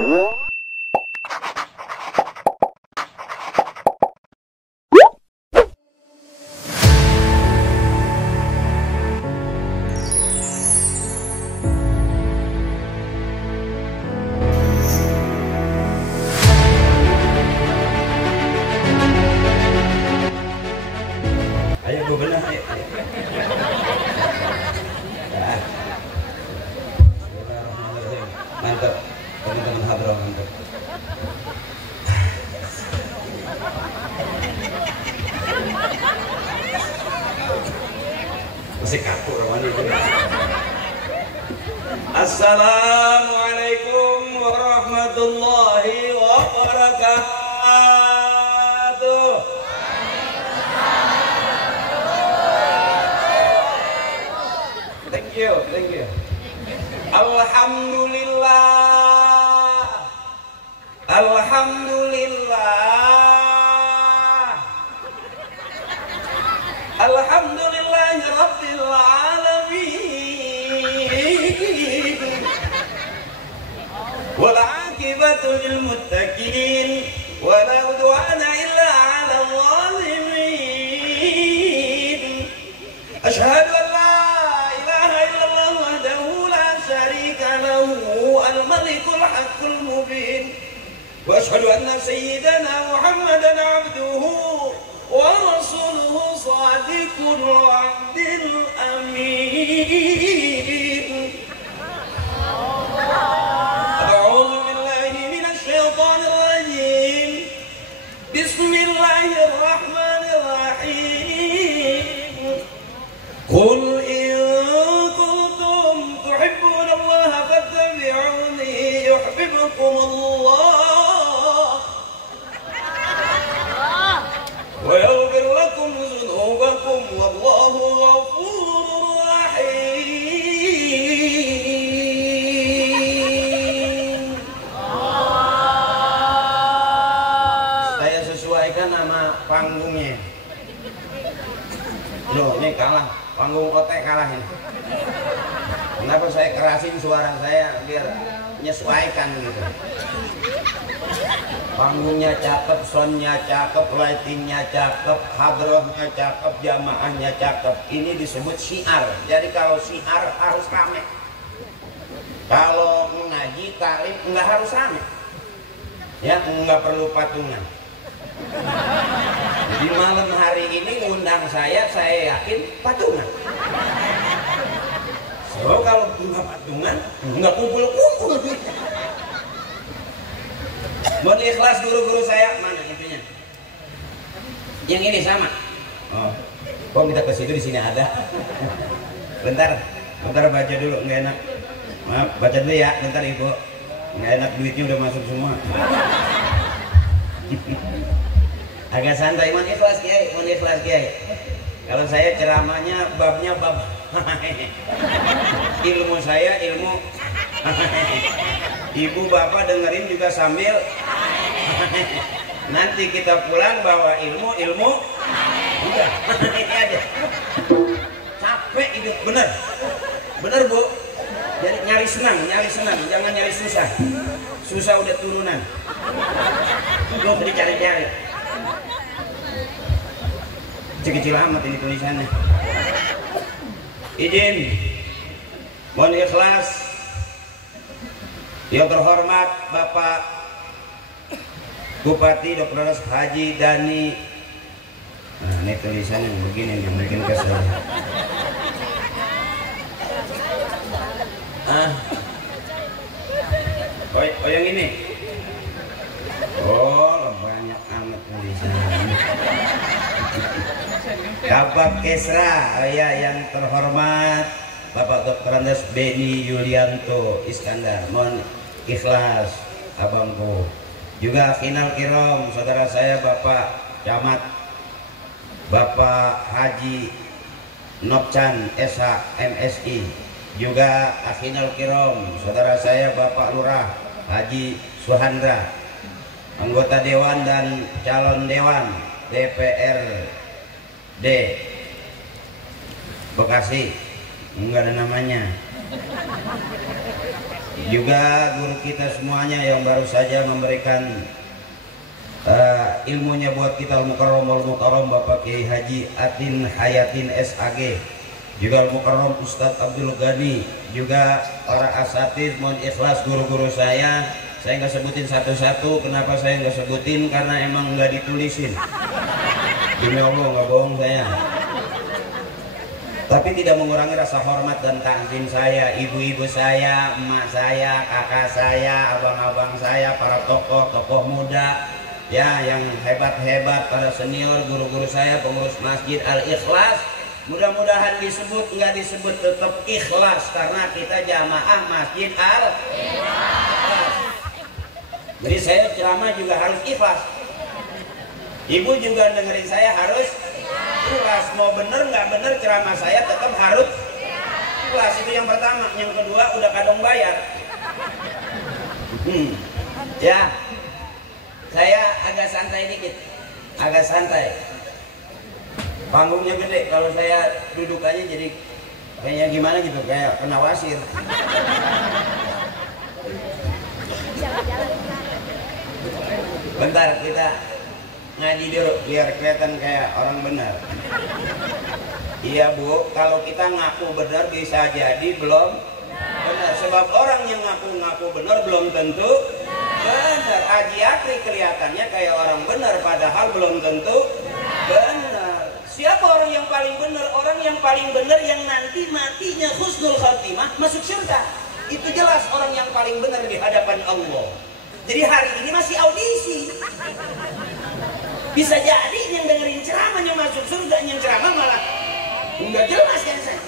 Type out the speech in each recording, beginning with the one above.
Ayo gue belah, ayo. Mantap, teman-teman hadroh, mantap. Masih kaku rawan itu. Assalamualaikum warahmatullahi wabarakatuh. Thank you. Alhamdulillahi rabbil alamin. Wal aqibatu lil muttaqin wa la udwana illa 'alal zalimin. Asyhadu an la ilaha illallah wahdahu la syarika lahu al-malikul haqqul mubin. Wa asyhadu anna sayyidana Muhammadan 'abduhu wa rasuluhu sadiqul wa'dil amin. A'udzu billahi minasy syaithanir rajim. Bismillahirrahmanirrahim. Qul in kuntum tuhibbunallaha fattabi'uni yuhibbukumullah wa yaghfir lakum dzunubakum wallahu ghafurur rahim. Saya sesuaikan nama panggungnya. Loh, ini kalah. Panggung otek kalah ini. Kenapa saya kerasin suara saya biar menyesuaikan gitu. Panggungnya cakep, soundnya cakep, lightingnya cakep, hadrohnya cakep, jamaahnya cakep. Ini disebut syiar. Jadi kalau syiar harus rame. Kalau ngaji talim nggak harus rame. Ya, nggak perlu patungan. Di malam hari ini ngundang saya yakin patungan. So kalau nggak patungan, nggak kumpul-kumpul. Mohon ikhlas guru-guru saya, mana intinya? Yang ini sama. Oh, kok minta ke situ, di sini ada. Bentar baca dulu, nggak enak. Maaf, baca dulu ya, bentar ibu. Nggak enak, duitnya udah masuk semua. Agak santai, mohon ikhlas kiai, Kalau saya ceramahnya babnya bab. Ilmu saya ilmu. Ibu bapak dengerin juga sambil. Nanti kita pulang bawa ilmu. Udah, ini aja. Capek hidup, bener bu. Jadi nyari senang, jangan nyari susah. Susah udah turunan. Gak usah dicari-cari. Kecil-kecil amat ini tulisannya. Izin, mohon ikhlas. Yang terhormat Bapak Bupati Dr. Haji Dani. Nah, ini tulisannya begini, yang bikin kesel. Oh yang ini. Oh, banyak amat tulisannya. Kabak Kesra, ya yang terhormat Bapak Dr. Andes Beni Yulianto Iskandar, mohon ikhlas abangku. Juga final kirom saudara saya Bapak Camat Bapak Haji Nopchan SH MSI. Juga final kirom saudara saya Bapak Lurah Haji Suhandra, anggota dewan dan calon dewan DPRD Bekasi, enggak ada namanya. juga guru kita semuanya yang baru saja memberikan ilmunya buat kita, Al-Mukarram Bapak Kiai Haji Atin Hayatin SAG, juga Al-Mukarram Ustadz Abdul Ghani, juga para asatiz, mohon ikhlas guru-guru saya nggak sebutin satu-satu. Kenapa saya nggak sebutin? Karena emang nggak ditulisin. Demi Allah nggak bohong saya. Tapi tidak mengurangi rasa hormat dan takzim saya, ibu-ibu saya, emak saya, kakak saya, abang-abang saya, para tokoh muda, ya yang hebat-hebat, para senior, guru-guru saya, pengurus Masjid Al-Ikhlas. Mudah-mudahan disebut nggak disebut tetap ikhlas karena kita jamaah Masjid Al-Ikhlas. Jadi saya ceramah juga harus ikhlas. Ibu juga dengerin saya harus ikhlas. Mau bener nggak bener ceramah saya tetap harus ikhlas. Itu yang pertama. Yang kedua udah kadang bayar. Ya, saya agak santai dikit, agak santai. Panggungnya gede. Kalau saya dudukannya jadi kayaknya gimana gitu, kayak kena wasir. Bentar kita ngaji dulu biar kelihatan kayak orang benar. Iya Bu, kalau kita ngaku benar bisa jadi belum benar. Sebab orang yang ngaku-ngaku benar belum tentu benar. Haji Akri kelihatannya kayak orang benar padahal belum tentu benar. Siapa orang yang paling benar? Orang yang paling benar yang nanti matinya husnul khatimah masuk surga. Itu jelas orang yang paling benar di hadapan Allah. Jadi hari ini masih audisi. Bisa jadi yang dengerin ceramahnya masuk surga, yang ceramah malah nggak jelas kan saya.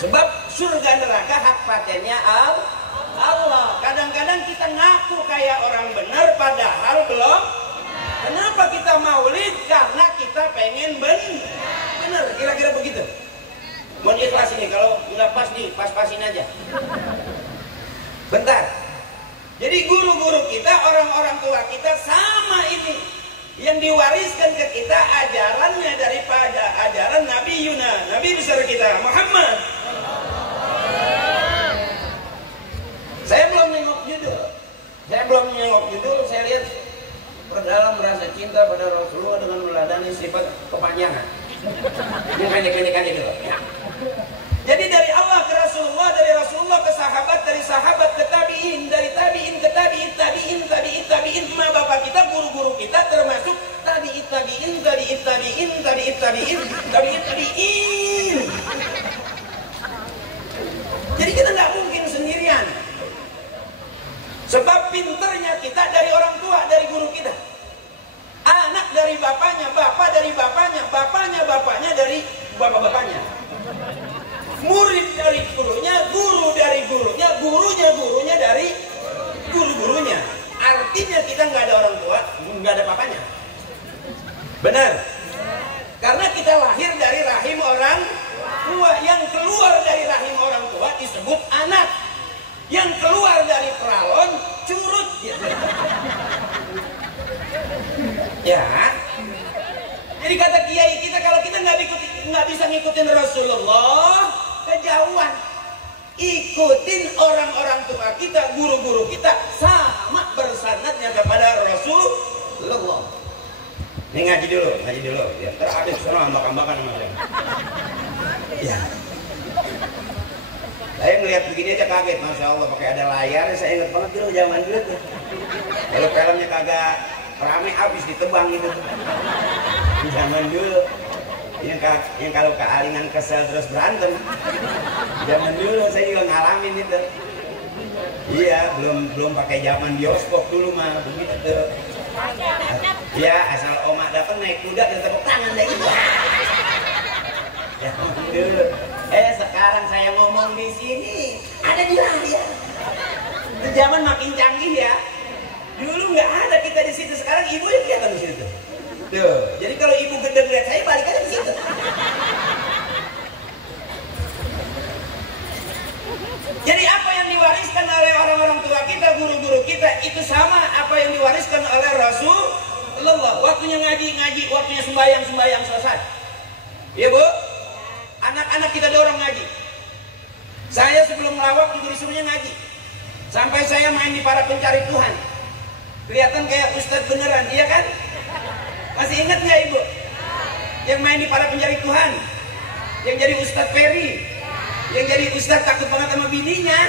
Sebab surga neraka hak patennya Allah. Kadang-kadang kita ngaku kayak orang benar padahal belum. Kenapa kita maulid? Karena kita pengen benar. Kira-kira begitu. Mohon ikhlas ini, kalau nggak pas nih, pas-pasin aja. Bentar. Jadi guru-guru kita, orang-orang tua kita sama ini. Yang diwariskan ke kita ajarannya daripada ajaran Nabi Yuna, Nabi besar kita Muhammad. Saya belum nengok judul. Saya lihat perdalam rasa cinta pada Rasulullah dengan meladani sifat kepanjangan. Ini pendek-pendek aja dulu. Jadi dari Allah ke Rasulullah, dari Rasulullah ke sahabat, dari sahabat ke tabi'in, dari tabi'in ke tabi'in, emak bapak kita, guru-guru kita termasuk tabi'in. Jadi kita nggak mungkin sendirian. Sebab pinternya kita dari orang tua, dari guru kita. Anak dari bapaknya, bapak dari bapaknya, bapaknya dari bapak-bapaknya. Murid dari gurunya, guru dari gurunya, gurunya dari guru-gurunya. Artinya kita nggak ada orang tua, nggak ada papanya. Benar? Karena kita lahir dari rahim orang tua. Yang keluar dari rahim orang tua disebut anak. Yang keluar dari peralon curut. Ya. Jadi kata kiai kita, kalau kita nggak bisa ngikutin Rasulullah, kejauhan. Ikutin orang-orang tua kita, guru-guru kita, sama bersanadnya kepada Rasulullah. Ini ngaji dulu ya. Terhabis sama ambak-ambakan sama saya. Ya. Saya ngelihat begini aja kaget, Masya Allah, pakai ada layar. Saya ingat banget dulu zaman dulu tuh. Kalau filmnya kagak rame habis ditebang gitu. Zaman dulu. Yang kalau kealingan kesel terus berantem. Zaman dulu saya juga ngalamin itu. Iya, belum pakai zaman bioskop dulu mah begitu tuh. Ya, asal omak dapat naik kuda dan tepuk tangan deh gitu. Zaman dulu. Sekarang saya ngomong di sini ada di layar. Zaman makin canggih ya. Dulu nggak ada kita di situ, sekarang ibu yang kelihatan di situ. Tuh, jadi kalau ibu gendeng lihat saya balik aja ke situ. Jadi apa yang diwariskan oleh orang-orang tua kita, guru-guru kita, itu sama apa yang diwariskan oleh Rasulullah. Waktunya ngaji, waktunya sembahyang selesai. Iya Bu? Anak-anak kita dorong ngaji. Saya sebelum ngelawak juga disuruhnya ngaji. Sampai saya main di Para Pencari Tuhan. Kelihatan kayak ustadz beneran, iya kan? Masih ingat nggak ibu? Yang main di Para Pencari Tuhan, yang jadi ustadz Ferry, yang jadi ustadz takut banget sama bininya,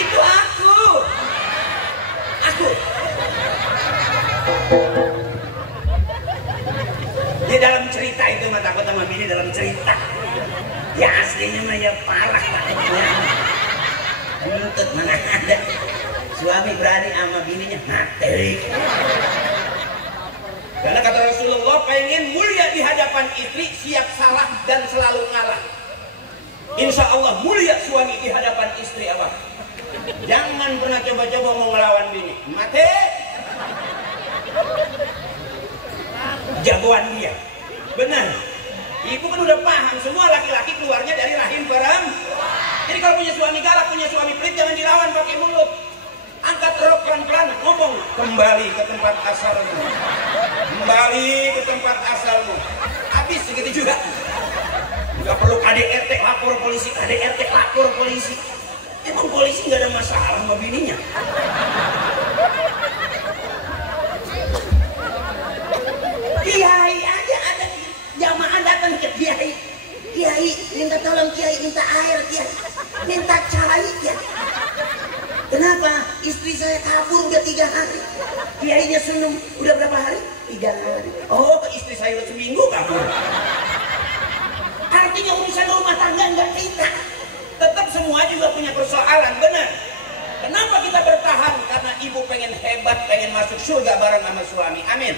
itu aku. Dia dalam cerita itu mah takut sama bini dalam cerita. Ya aslinya mah ya parah takutnya. Nuntut mana ada. Suami berani sama bininya mati. Karena kata Rasulullah, pengen mulia di hadapan istri, siap salah dan selalu ngalah. Insya Allah mulia suami di hadapan istri awak. Jangan pernah coba-coba mau ngelawan bini, mati. Jagoan dia, benar. Ibu kan udah paham, semua laki-laki keluarnya dari rahim perempuan. Jadi kalau punya suami galak, punya suami pelit, jangan dilawan pakai mulut. Angkat rok pelan-pelan, ngomong, kembali ke tempat asalmu. Kembali ke tempat asalmu. Habis segitu juga. Gak perlu KDRT lapor polisi, KDRT lapor polisi. Emang polisi nggak ada masalah sama bininya? Kiai aja ada jamaah datang ke kiai. Kiai minta tolong, kiai minta air, kiai minta cai, kiai. Kenapa? Istri saya kabur udah 3 hari. Kiainya seneng. Udah berapa hari? 3 hari. Oh, istri saya udah seminggu kabur. Artinya urusan rumah tangga nggak kita. Tetap semua juga punya persoalan, benar. Kenapa kita bertahan? Karena ibu pengen hebat, pengen masuk surga bareng sama suami. Amin.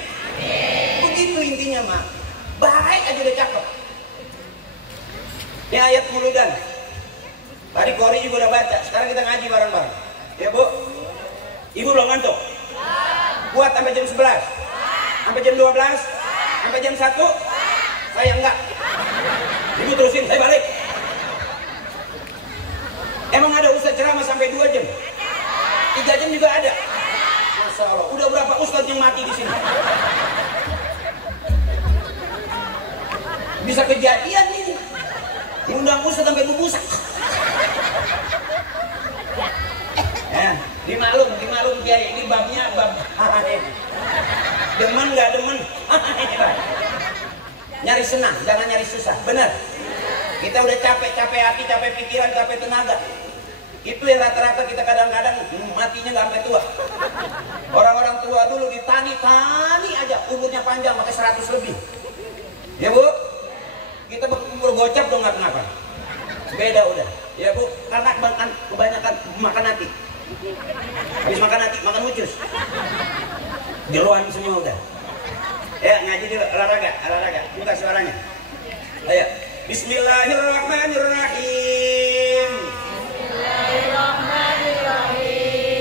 Begitu intinya mah. Baik aja udah cakep. Ini ayat Muludan. Tadi Kori juga udah baca. Sekarang kita ngaji bareng-bareng. Ya bu, ibu belum ngantuk? Kuat sampai jam 11? Sampai jam 12? Sampai jam 1? Saya enggak. Ibu terusin, saya balik. Emang ada ustadz ceramah sampai 2 jam? 3 jam juga ada? Masya Allah, udah berapa ustadz yang mati di sini? Bisa kejadian ini. Undang ustadz sampai bubusak. Ya, dimaklum kiai, ini babnya bab demen nggak demen. Nyari senang, jangan nyari susah, benar. Kita udah capek hati, capek pikiran, capek tenaga. Itu yang rata-rata kita kadang-kadang matinya nggak sampai tua. Orang-orang tua dulu ditani aja, umurnya panjang, pakai 100 lebih. Ya bu, kita bergocap dong nggak kenapa. Beda udah, ya bu, karena kebanyakan makan hati. Habis makan hati, makan ucus. Jeluan semua udah. Ya ngaji dulu, olahraga, buka suaranya. Ayo, Bismillahirrahmanirrahim.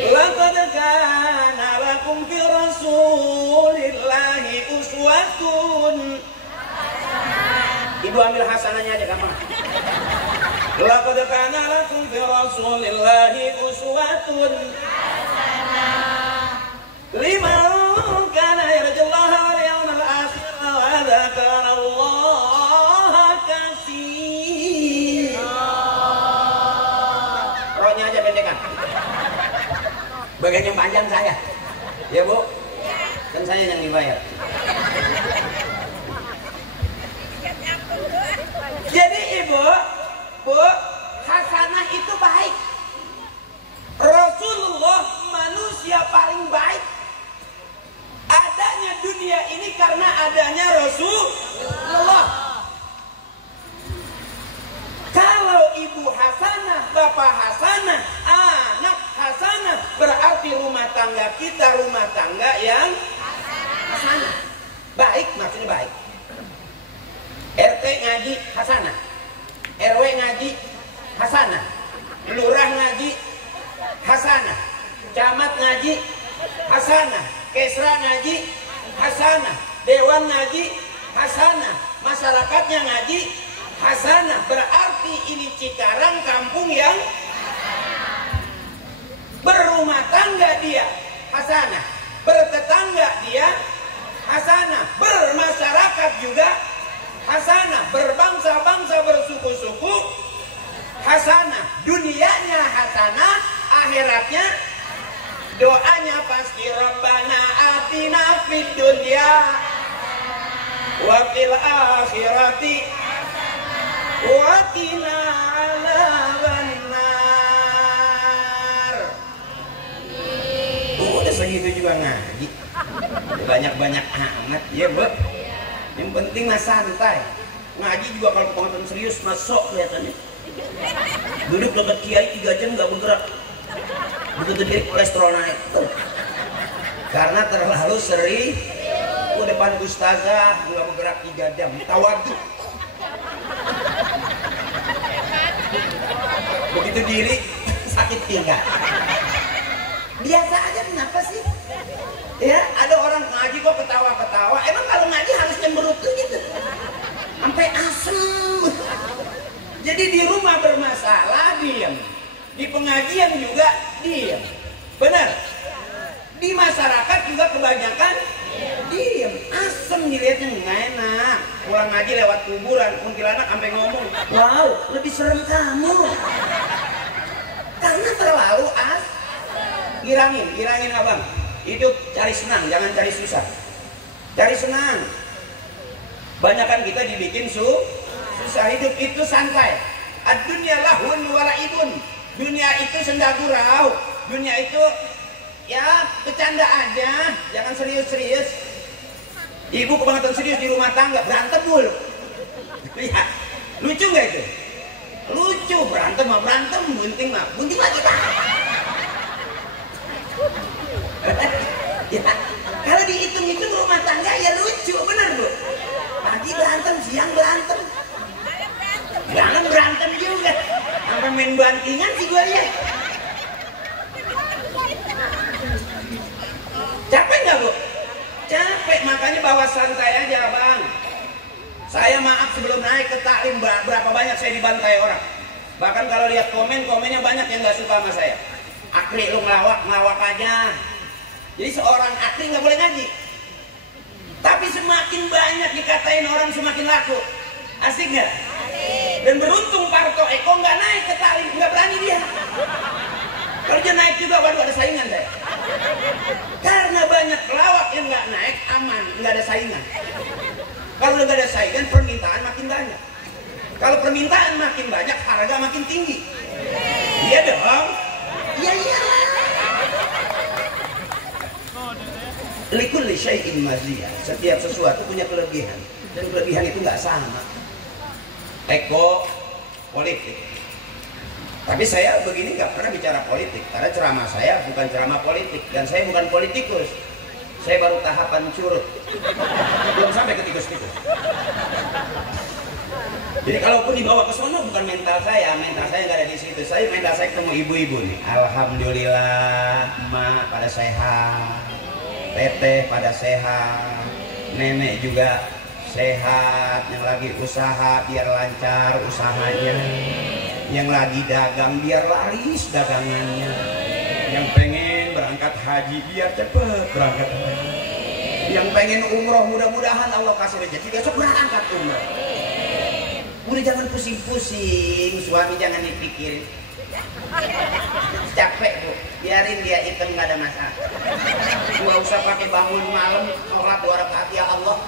Laqad kana lakum fi Rasulillahi uswatun. Ibu ambil hasanahnya aja kamu. Laqad kana lakum fi Rasulillahi uswatun hasanah liman kana yarjullaha wal yawmal akhir wa dzakara Allah katsiran. Rohnya aja pendekan. Bagian yang panjang saya. Ya bu? Kan saya yang dibayar. Jadi ibu, bu, hasanah itu baik. Rasulullah manusia paling baik. Adanya dunia ini karena adanya Rasulullah. Kalau ibu hasanah, bapak hasanah, anak hasanah, berarti rumah tangga kita rumah tangga yang hasanah. Baik, maksudnya baik. RT ngaji hasanah, RW ngaji hasanah, lurah ngaji hasanah, camat ngaji hasanah, kesra ngaji hasanah, dewan ngaji hasanah, masyarakatnya ngaji hasanah. Berarti ini Cikarang kampung yang berumah tangga dia hasanah, bertetangga dia hasanah, bermasyarakat juga hasanah, berbangsa-bangsa, bersuku-suku hasanah, dunianya hasanah, akhiratnya doanya pasti Rabbana atina fid dunya wa fil akhirati wa qina adzabannar. Udah segitu juga ngaji. Banyak-banyak amat ya, Bu. Yang penting mah santai. Ngaji juga kalau penonton serius masuk kelihatannya. Duduk dekat kiai 3 jam nggak bergerak. Begitu diri kolesterol naik. Karena terlalu sering. Depan ustazah nggak bergerak 3 jam. Tawadhu. Begitu diri sakit pinggang. Biasa aja, kenapa sih? Ya, ada orang ngaji kok ketawa-ketawa. Emang kalau ngaji harus cemberut gitu, sampai asem. Jadi di rumah bermasalah diam, di pengajian juga diam. Benar? Di masyarakat juga kebanyakan diam, asem dilihatnya nggak enak. Pulang ngaji lewat kuburan, kuntilanak sampai ngomong, wow, lebih serem kamu. Karena terlalu girangin abang. Hidup cari senang, jangan cari susah. Cari senang. Banyakan kita dibikin susah. Hidup itu santai. Ad-dunya lahun wa la'ibun. Dunia itu senda gurau. Dunia itu ya bercanda aja, jangan serius-serius. Ibu kebangetan serius di rumah tangga, berantem mulu. Lihat, lucu nggak itu? Lucu, berantem bunting lagi. Ya, kalau dihitung-hitung rumah tangga ya lucu, bener Bu. Pagi berantem, siang berantem. Jangan berantem juga, sampai main bantingan sih gue lihat. Capek nggak Bu? Capek, makanya bawa santai aja Bang. Saya maaf sebelum naik ke taklim berapa banyak saya dibantai orang. Bahkan kalau lihat komennya banyak yang nggak suka sama saya. Akri lu ngelawak aja. Jadi seorang akri nggak boleh ngaji. Tapi semakin banyak dikatain orang semakin laku. Asik nggak? Dan beruntung Parto Eko nggak naik ke taklim, nggak berani dia. Kalau dia naik juga, waduh ada saingan saya. Karena banyak pelawak yang nggak naik, aman, nggak ada saingan. Kalau nggak ada saingan, permintaan makin banyak. Kalau permintaan makin banyak, harga makin tinggi. Iya dong. Iya iyalah. Likulli syai'in maziyah. Setiap sesuatu punya kelebihan, dan kelebihan itu nggak sama. Eko politik. Tapi saya begini nggak pernah bicara politik, karena ceramah saya bukan ceramah politik, dan saya bukan politikus. Saya baru tahapan curut, belum sampai ke tikus-tikus. Jadi kalaupun dibawa ke sana bukan mental saya nggak ada di situ. Mental saya ketemu ibu-ibu nih. Alhamdulillah, emak pada sehat, teteh pada sehat, nenek juga sehat, yang lagi usaha biar lancar usahanya, yang lagi dagang biar laris dagangannya, yang pengen berangkat haji biar cepet berangkat haji, yang pengen umroh mudah-mudahan Allah kasih rezeki besok berangkat umroh. Udah jangan pusing-pusing, suami jangan dipikirin. Capek Bu, biarin dia hitam nggak ada masalah. Nggak usah pakai bangun malam sholat 2 rakaat ya Allah,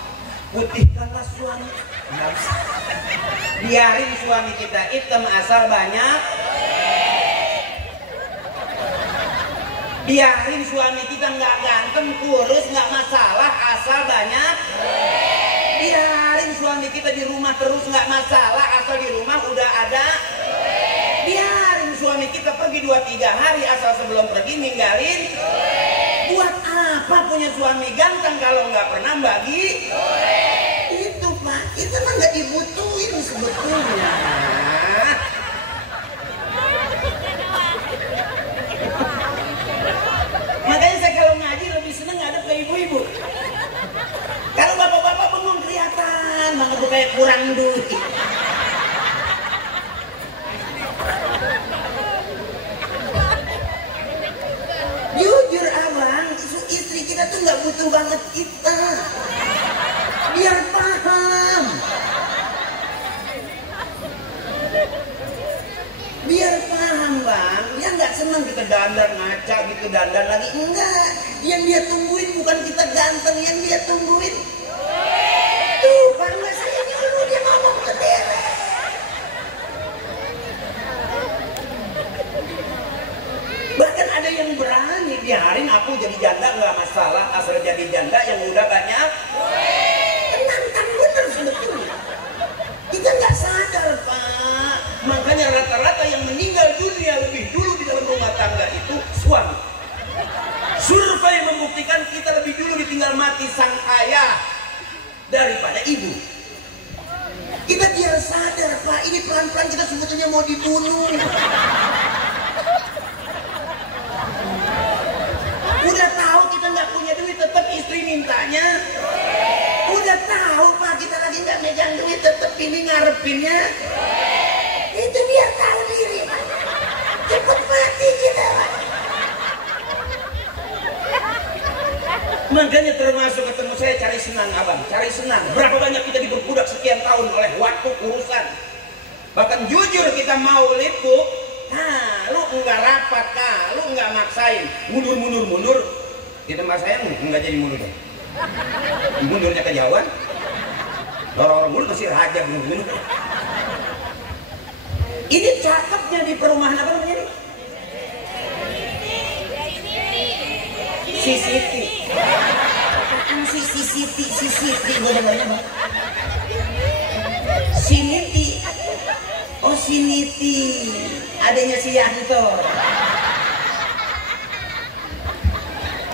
putihkanlah suami. Nggak usah. Biarin suami kita hitam asal banyak. Biarin suami kita nggak ganteng, kurus, nggak masalah asal banyak. Biarin suami kita di rumah terus nggak masalah asal di rumah udah ada. Biarin suami kita pergi 2-3 hari asal sebelum pergi ninggalin. Buat apa punya suami ganteng kalau nggak pernah bagi? Itu Pak, itu mah nggak dibutuhin sebetulnya. Makanya saya kalau ngaji lebih seneng ngadep ke ibu-ibu. Kalau bapak-bapak bengong kelihatan banget tuh kayak kurang duit. Jujur abang, istri kita tuh nggak butuh banget kita. Biar paham. dandan ngaca gitu, dandan lagi. Enggak, yang dia tungguin bukan kita ganteng, yang dia tungguin tuh bangga saya nyuruh dia ngomong sendiri. Bahkan ada yang berani biarin aku jadi janda nggak masalah, asal jadi janda yang udah banyak. Tenang bener sebetulnya. Kita nggak sadar Pak. Makanya rata-rata yang meninggal dunia lebih dulu di dalam rumah tangga itu suami. Survei membuktikan kita lebih dulu ditinggal mati sang ayah daripada ibu. Kita biar sadar Pak, ini pelan-pelan kita sebetulnya mau dibunuh. Udah tahu kita nggak punya duit, tetap istri mintanya. Udah tahu Pak, kita lagi nggak megang duit, tetap ini ngarepinnya. Itu biar tahu diri Pak. Cepet mati kita Pak. Makanya termasuk ketemu saya cari senang abang, cari senang. Berapa banyak kita diperbudak sekian tahun oleh waktu urusan. Bahkan jujur kita mau lipuk, lu enggak rapat lu enggak maksain, mundur. Kita mas saya enggak jadi mundur. Mundurnya kejauhan. Orang-orang mundur masih raja mundur. Ini cakepnya di perumahan apa namanya nih? Sisiti. Apaan sih Sisiti? Gue dengarnya Bang. Siniti. Oh Siniti. Adanya si Yanto.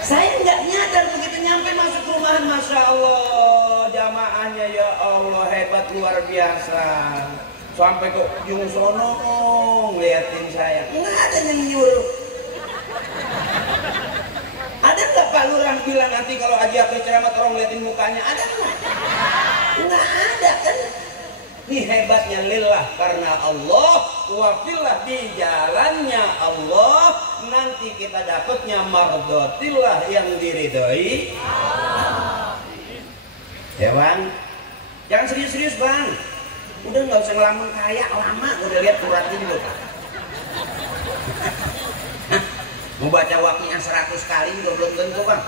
Saya nggak nyadar begitu nyampe masuk rumahan, Masya Allah, jamaahnya ya Allah hebat luar biasa. Sampai ke ujung sono ngeliatin saya. Nggak ada yang nyuruh. Ada nggak Pak Lurah bilang nanti kalau aja aku ceramah tolong liatin mukanya? Ada nggak? Nggak ada kan? Ini hebatnya lillah karena Allah, wafillah di jalannya Allah, nanti kita dapatnya mardotillah yang diridhoi. Ya Bang, jangan serius-serius Bang. Udah nggak usah ngelamun kaya lama, udah lihat surat ini loh Pak. Mau baca waqiah 100 kali juga belum tentu Bang.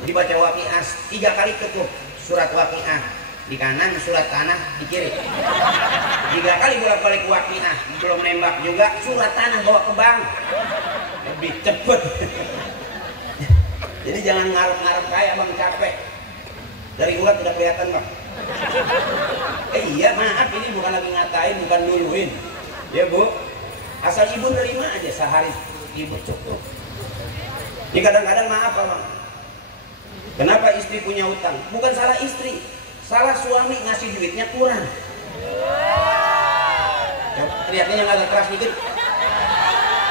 Jadi baca waqiah 3 kali cukup, surat waqiah di kanan, surat tanah di kiri. 3 kali bolak-balik waqiah, belum nembak juga surat tanah bawa ke bank. Lebih cepet. Jadi jangan ngarep-ngarep kaya Bang, capek. Dari urat udah kelihatan Bang. Iya maaf, ini bukan lagi ngatain, bukan duluin. Ya Bu, asal ibu nerima aja sehari ibu cukup. Ini kadang-kadang maaf Bang. Kenapa istri punya utang? Bukan salah istri, salah suami ngasih duitnya kurang. Teriaknya yang agak keras dikit.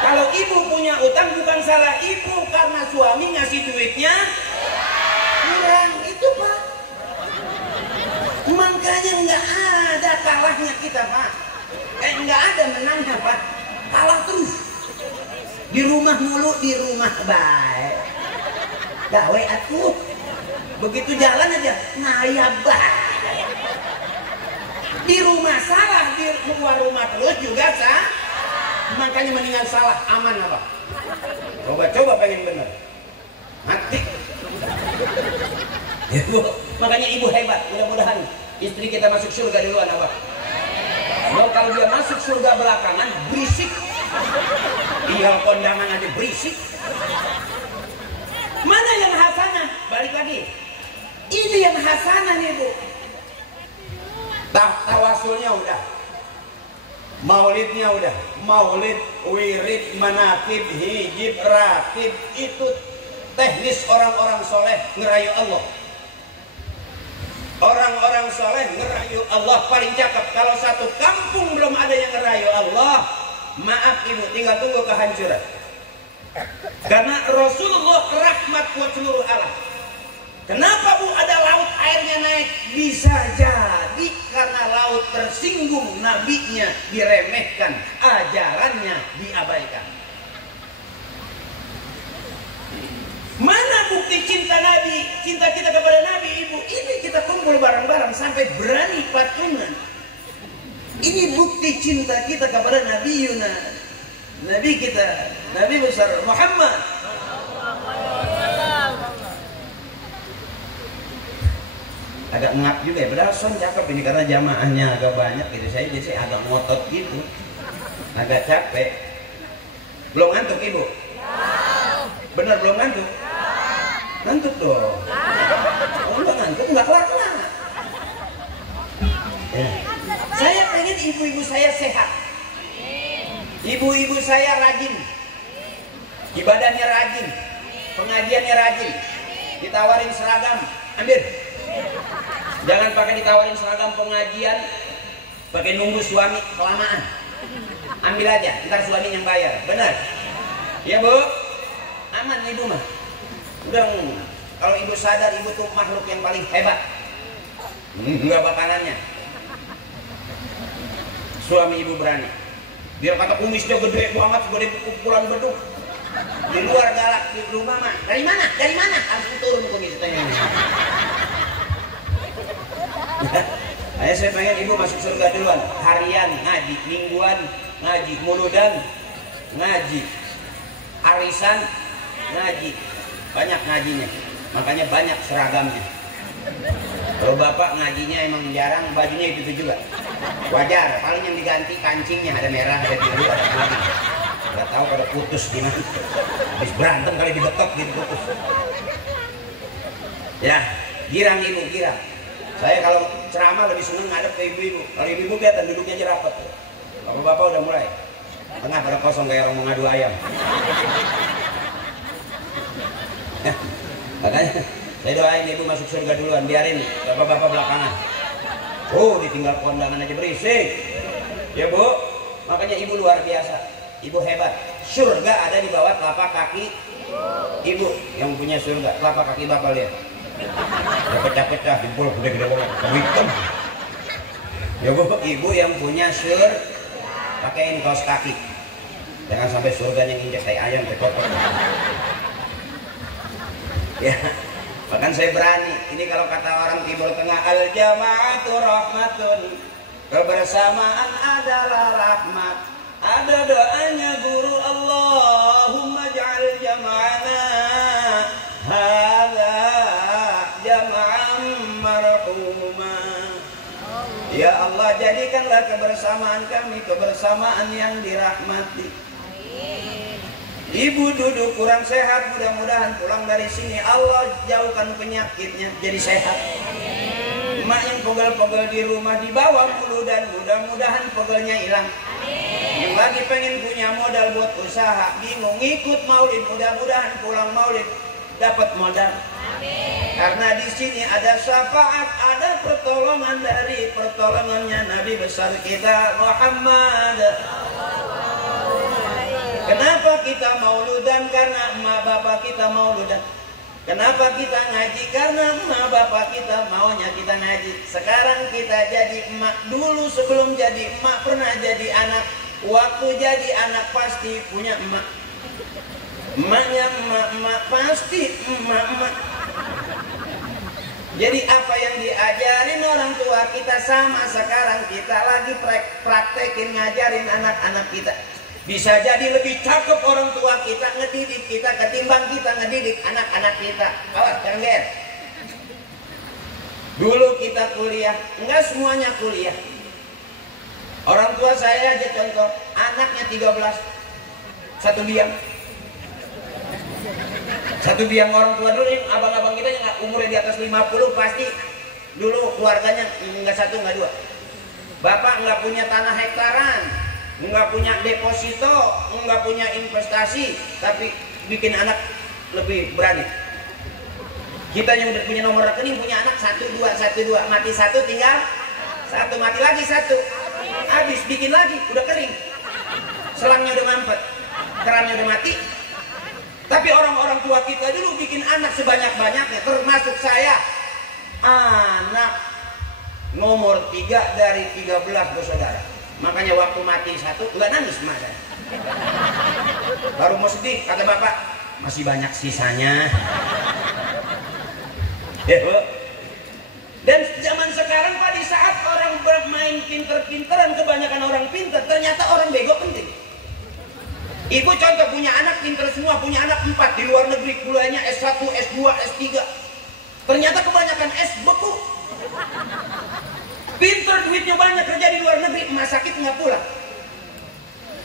Kalau ibu punya utang bukan salah ibu, karena suami ngasih duitnya kurang. Itu Pak. Makanya nggak ada kalahnya kita Pak. Nggak ada menangnya Pak. Kalah terus. Di rumah mulu, di rumah baik. Gawe atuh. Begitu jalan aja ngayab baik. Di rumah salah, di luar rumah terus juga sah. Makanya mendingan salah, aman apa? Coba pengen bener. Mati. Ya, Bu. Makanya ibu hebat, mudah-mudahan istri kita masuk surga duluan apa? Kalau dia masuk surga belakangan, berisik. Tinggal kondangan aja berisik. Mana yang hasanah? Balik lagi. Ini yang hasanah nih Bu. Tawasulnya udah, maulidnya udah, maulid, wirid, manakib, hijib, ratib, itu teknis orang-orang soleh ngerayu Allah. Orang-orang soleh ngerayu Allah paling cakep. Kalau satu kampung belum ada yang ngerayu Allah, maaf ibu, tinggal tunggu kehancuran. Karena Rasulullah rahmat buat seluruh alam. Kenapa Bu ada laut airnya naik? Bisa jadi karena laut tersinggung, nabinya diremehkan, ajarannya diabaikan. Mana bukti cinta Nabi, cinta kita kepada Nabi Ibu? Ini kita kumpul bareng-bareng sampai berani patungan. Ini bukti cinta kita kepada Nabi Yunus. Nabi kita, Nabi besar Muhammad. Agak ngap juga ya, padahal son cakep ini karena jamaahnya agak banyak gitu. Jadi saya agak ngotot gitu, agak capek. Belum ngantuk ibu? Bener belum ngantuk? Ngantuk dong. Oh, nggak ngantuk, nggak kelar-kelar. Ya. Saya pengen ibu-ibu saya sehat. Ibu-ibu saya rajin, ibadahnya rajin, pengajiannya rajin. Ditawarin seragam, ambil. Jangan pakai ditawarin seragam pengajian, pakai nunggu suami kelamaan. Ambil aja, ntar suami yang bayar. Benar? Ya bu, aman ibu mah. Udah, kalau ibu sadar ibu tuh makhluk yang paling hebat. Enggak bakanannya. Suami ibu berani. Dia kata kumisnya gede banget, segede pukulan beduk. Di luar galak, di rumah mah. Dari mana? Dari mana? Langsung turun kumisnya. Saya pengen ibu masuk surga duluan. Harian ngaji, mingguan ngaji, muludan ngaji, arisan ngaji. Banyak ngajinya, makanya banyak seragamnya. Kalau bapak ngajinya emang jarang, bajunya itu juga wajar. Paling yang diganti kancingnya, ada merah, ada biru, ada putih. Gak tahu pada putus gimana. Habis berantem kali dibetok gitu putus. Ya, girang ibu, girang. Saya kalau ceramah lebih seneng ngadep ke ibu-ibu. Kalau ibu-ibu kelihatan duduknya aja rapat. Kalau bapak udah mulai tengah pada kosong kayak orang mau ngadu ayam. Ya, makanya saya doain ibu masuk surga duluan, biarin bapak-bapak belakangan. Oh, ditinggal kondangan aja berisik. Ya bu, makanya ibu luar biasa, ibu hebat. Surga ada di bawah telapak kaki ibu. Yang punya surga, telapak kaki bapak lihat. Ya pecah-pecah, jempol gede-gede banget, hitam. Ya bu, ibu yang punya pakein kaos kaki. Jangan sampai surganya nginjek kayak ayam, kayak kotor. Ya, bahkan saya berani. Ini kalau kata orang Timur Tengah, al-jama'atu rahmatun, kebersamaan adalah rahmat. Ada doanya guru, Allahumma ja'al jama'ana hadza jama'an marhuma. Ya Allah, jadikanlah kebersamaan kami kebersamaan yang dirahmati. Ibu duduk kurang sehat, mudah-mudahan pulang dari sini Allah jauhkan penyakitnya jadi sehat. Emak yang pegel-pegel di rumah dibawa mulu dan mudah-mudahan pegelnya hilang. Yang lagi pengen punya modal buat usaha, bingung ikut maulid, mudah-mudahan pulang maulid dapat modal. Karena di sini ada syafaat, ada pertolongan dari pertolongannya Nabi besar kita Muhammad. Kenapa kita mauludan? Karena emak bapak kita mauludan. Kenapa kita ngaji? Karena emak bapak kita maunya kita ngaji. Sekarang kita jadi emak. Dulu sebelum jadi emak pernah jadi anak. Waktu jadi anak pasti punya emak. Emaknya emak-emak, pasti emak-emak. Jadi apa yang diajarin orang tua kita sama sekarang kita lagi praktekin ngajarin anak-anak kita. Bisa jadi lebih cakep orang tua kita ngedidik kita ketimbang kita ngedidik anak-anak kita. Awas, jangan ger. Dulu kita kuliah, enggak semuanya kuliah. Orang tua saya aja contoh, anaknya 13, satu biang. Satu biang orang tua dulu, abang-abang kita yang umurnya di atas 50 pasti dulu keluarganya enggak satu, enggak dua. Bapak enggak punya tanah hektaran, nggak punya deposito, nggak punya investasi, tapi bikin anak lebih berani. Kita yang udah punya nomor rekening punya anak 1, 2, 1, 2, mati 1 tinggal 1, mati lagi 1, habis bikin lagi udah kering, selangnya udah mampet, kerannya udah mati. Tapi orang-orang tua kita dulu bikin anak sebanyak-banyaknya, termasuk saya, anak nomor 3 dari 13 bersaudara. Makanya waktu mati 1 nggak nangis mas. Baru mau sedih kata bapak, masih banyak sisanya. Ya bu. Dan zaman sekarang pada saat orang bermain pinter-pinteran, kebanyakan orang pinter, ternyata orang bego penting. Ibu contoh punya anak pinter semua, punya anak 4 di luar negeri, kuliahnya S1, S2, S3. Ternyata kebanyakan S beku. Pinter, duitnya banyak, kerja di luar negeri, emak sakit nggak pulang.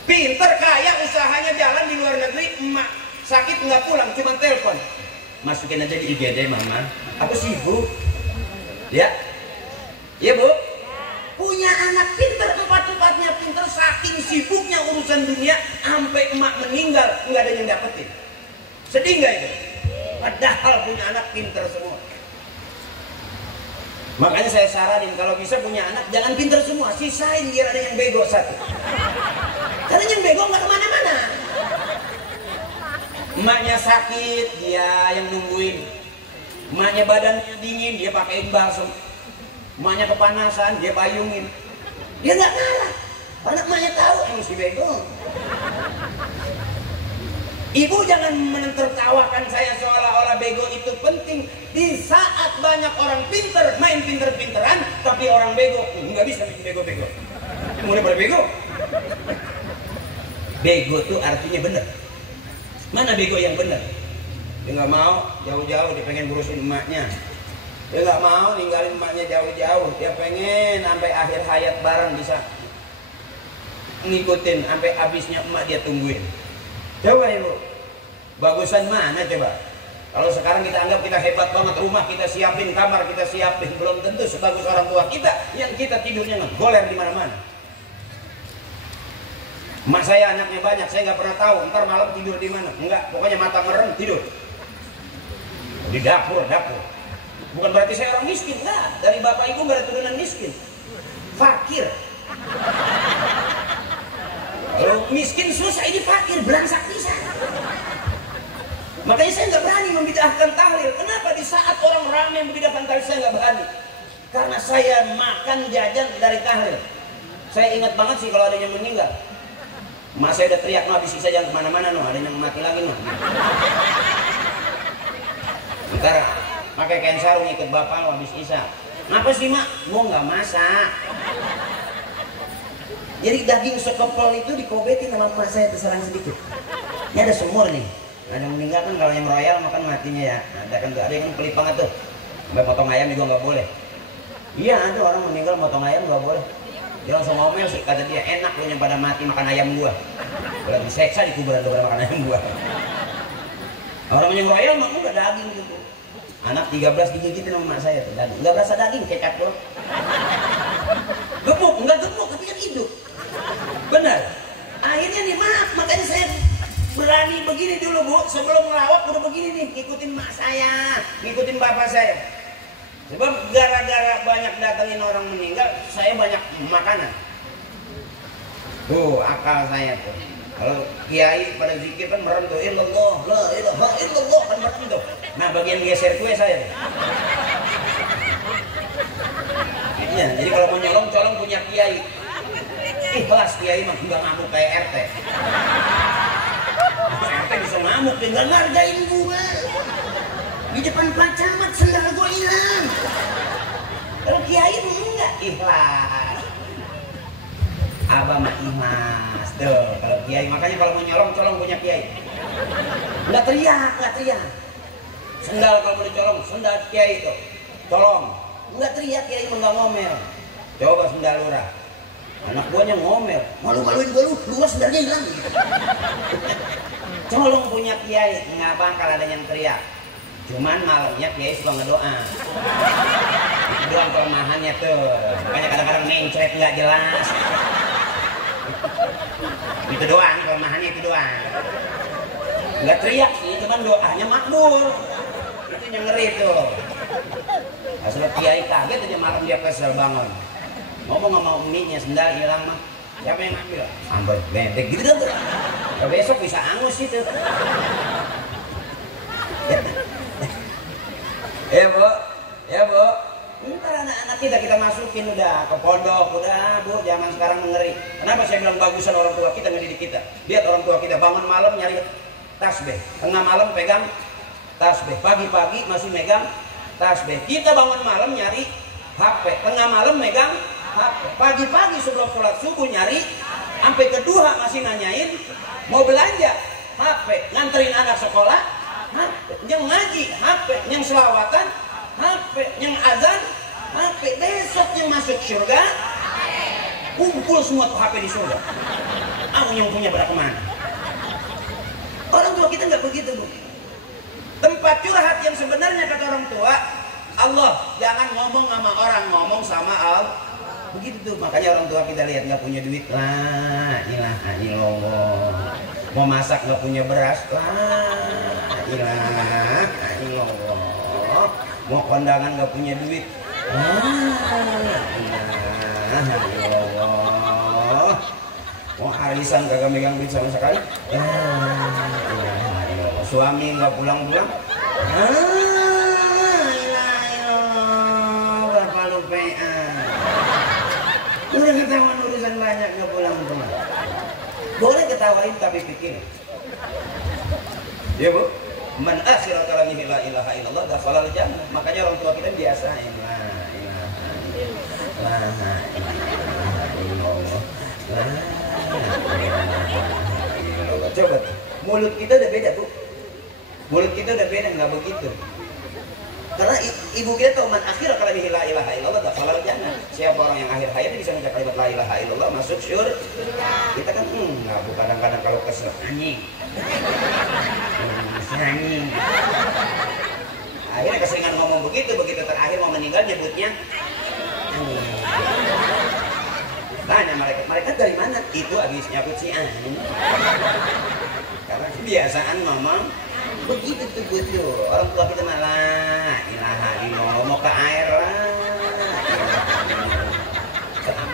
Pinter, kaya, usahanya jalan di luar negeri, emak sakit nggak pulang, cuma telepon. Masukin aja di IGD mama, aku sibuk. Ya, ya bu. Punya anak pinter, 4-4-nya pinter, saking sibuknya urusan dunia, sampai emak meninggal nggak ada yang dapetin. Sedih nggak itu? Padahal punya anak pinter semua. Makanya saya saranin kalau bisa punya anak jangan pinter semua, sisain biar ada yang bego satu. Karena yang bego nggak kemana-mana. Emaknya sakit, dia yang nungguin. Emaknya badannya dingin, dia pakein balsam. Emaknya kepanasan, dia payungin. Dia nggak kalah. Karena emaknya tahu yang si bego. Ibu jangan menertawakan saya seolah-olah bego itu penting. Di saat banyak orang pinter, main pinter-pinteran, tapi orang bego nggak bisa bikin bego-bego. Mulai pada bego. Bego itu artinya benar. Mana bego yang benar? Dia nggak mau jauh-jauh, dia pengen ngurusin emaknya. Dia nggak mau ninggalin emaknya jauh-jauh. Dia pengen sampai akhir hayat bareng bisa ngikutin sampai habisnya emak dia tungguin. Coba ibu, bagusan mana coba? Kalau sekarang kita anggap kita hebat banget, rumah kita siapin, kamar kita siapin, belum tentu sebagus orang tua kita yang kita tidurnya ngegoler di mana-mana. Emak saya anaknya banyak, saya nggak pernah tahu ntar malam tidur di mana. Enggak, pokoknya mata merem tidur di dapur. Bukan berarti saya orang miskin, enggak. Dari bapak ibu nggak ada turunan miskin, fakir. Kalau miskin susah, ini fakir, belangsak bisa. Makanya saya nggak berani membid'ahkan tahlil. Kenapa di saat orang ramai membid'ahkan tahlil saya nggak berani? Karena saya makan jajan dari tahlil. Saya ingat banget sih kalau ada yang meninggal. Mas saya udah teriak, no habis sisa jangan kemana-mana, no ada yang mati lagi, no. Ntar pakai kain sarung ikut bapak lo habis isya. Ngapa sih mak? Gua nggak masak. Jadi daging sekepel itu dikobetin sama emak saya terserang sedikit. Ini ada sumur nih. Ada yang meninggal kan kalau yang royal makan matinya ya. Ada kan tuh, ada yang pelit banget tuh. Sampai potong ayam juga nggak boleh. Iya ada orang meninggal potong ayam nggak boleh. Dia langsung ngomel sih, kata dia enak lu yang pada mati makan ayam gua. Udah diseksa di kuburan tuh pada makan ayam gua. Orang yang royal mah enggak daging gitu. Anak 13 digigitin sama emak saya tuh daging. Enggak berasa daging, kecap doang. Gemuk, enggak gemuk tapi kan hidup. Benar. Akhirnya nih maaf, makanya saya berani begini dulu bu, sebelum ngelawak udah begini nih, ngikutin mak saya, ngikutin bapak saya. Sebab gara-gara banyak datengin orang meninggal, saya banyak makanan. Tuh akal saya tuh. Kalau kiai pada zikir kan merem tuh, illallah, la ilaha illallah kan merem tuh. Nah bagian geser kue saya tuh. Iya, jadi kalau mau nyolong, colong punya kiai. Ikhlas kiai mah nggak ngamuk kayak RT. RT bisa ngamuk, dia nggak ngargain gue. Di depan Pak Camat sendal gue hilang. Kalau kiai enggak ikhlas. Abang mah ikhlas tuh. Kalau kiai makanya kalau mau nyolong colong punya kiai. Nggak teriak. Sendal kalau mau dicolong, sendal kiai itu. Colong. Nggak teriak kiai mah nggak ngomel. Coba sendal lurah. Anak buahnya ngomel, malu-maluin gue lu sendalnya hilang. Colong punya kiai, nggak bakal ada yang teriak. Cuman malamnya kiai suka ngedoa. Itu doang kelemahannya tuh. Makanya kadang-kadang mencret nggak jelas. Itu doang kelemahannya, itu doang. Nggak teriak sih, cuman doanya makbul. Itu yang ngeri tuh. Asal kiai kaget aja malam dia kesel bangun. Ngomong sama uminya sendal hilang mah. Siapa yang ngambil? Ambil bebek gitu tuh. Besok bisa angus itu. Ya bu, ntar anak-anak kita masukin udah ke pondok, udah bu, zaman sekarang ngeri. Kenapa saya bilang bagusan orang tua kita ngedidik kita? Lihat orang tua kita bangun malam nyari tasbih, tengah malam pegang tasbih, pagi-pagi masih megang tasbih. Kita bangun malam nyari HP, tengah malam megang HP, pagi-pagi sebelum sholat subuh nyari Sampai kedua masih nanyain mau belanja, HP, nganterin anak sekolah, HP, yang ngaji, HP, yang selawatan, HP, yang azan, HP. Besok yang masuk surga, kumpul semua tuh HP di surga. Aku yang punya pada kemana? Orang tua kita nggak begitu, Bu. Tempat curhat yang sebenarnya kata orang tua, Allah. Jangan ngomong sama orang, ngomong sama Allah. Begitu tuh, makanya orang tua kita lihat nggak punya duit, la ilaha illallah. Mau masak nggak punya beras, la ilaha illallah. Mau kondangan nggak punya duit, la ilaha illallah. Mau arisan kagak megang duit sama sekali, la ilaha illallah. Suami nggak pulang-pulang, la ilaha illallah. Bapak lu PA udah ketahuan urusan banyak nggak pulang-pulang. Boleh ketawain tapi pikir. Ya, Bu. Man akhira kalamihi la ilaha illallah dakhalal jannah. Makanya orang tua kita biasain la ilaha illallah. Coba, mulut kita udah beda, Bu. Mulut kita udah beda, nggak begitu. Karena ibu kita tahu man akhir kalamihi la ilaha illallah dakhalal jannah. Siapa orang yang akhir hayatnya bisa mengucap kalimat la ilaha illallah masuk surga. Kita kan enggak, Bu. Kadang-kadang kalau kesel anjing. Anjing. Akhirnya keseringan ngomong begitu terakhir mau meninggal nyebutnya anjing. Tanya mereka dari mana? Itu habis nyabut si anjing. Karena kebiasaan ngomong begitu tuh, tuh. Orang tua kita malah ilaha illallah, mau ke air lah.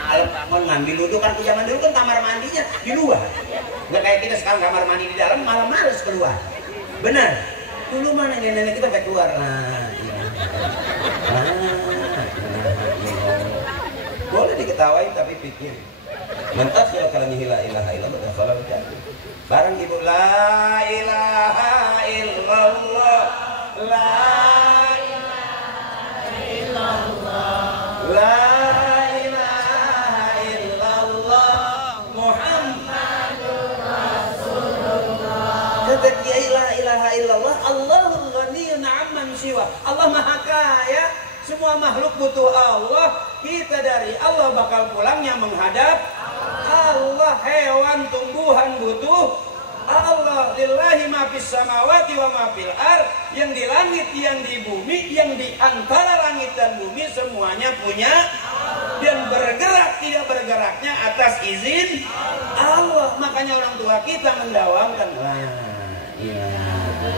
Malam bangun ngambil wudhu, kan zaman dulu kan kamar mandinya di luar. Nggak kayak kita sekarang kamar mandi di dalam, malah males keluar. Benar. Dulu mana nenek kita sampai keluar lah. Boleh diketawain tapi pikir. Mantap ya kalamihi la ilaha illallah dakhalal jannah. Barang ibu la ilaha illallah, la ilaha illallah, la ilaha illallah, Muhammadur Rasulullah. Kata kiai la ilaha illallah, Allahul ghaniyun 'amman siwa. Allah maha kaya, semua makhluk butuh Allah. Kita dari Allah bakal pulangnya menghadap Allah. Hewan, tumbuhan butuh Allah. Lillahi ma fis samawati wa ma fil ard. Yang di langit, yang di bumi, yang di antara langit dan bumi semuanya punya. Dan bergerak tidak bergeraknya atas izin Allah. Makanya orang tua kita mendawamkan la ilaha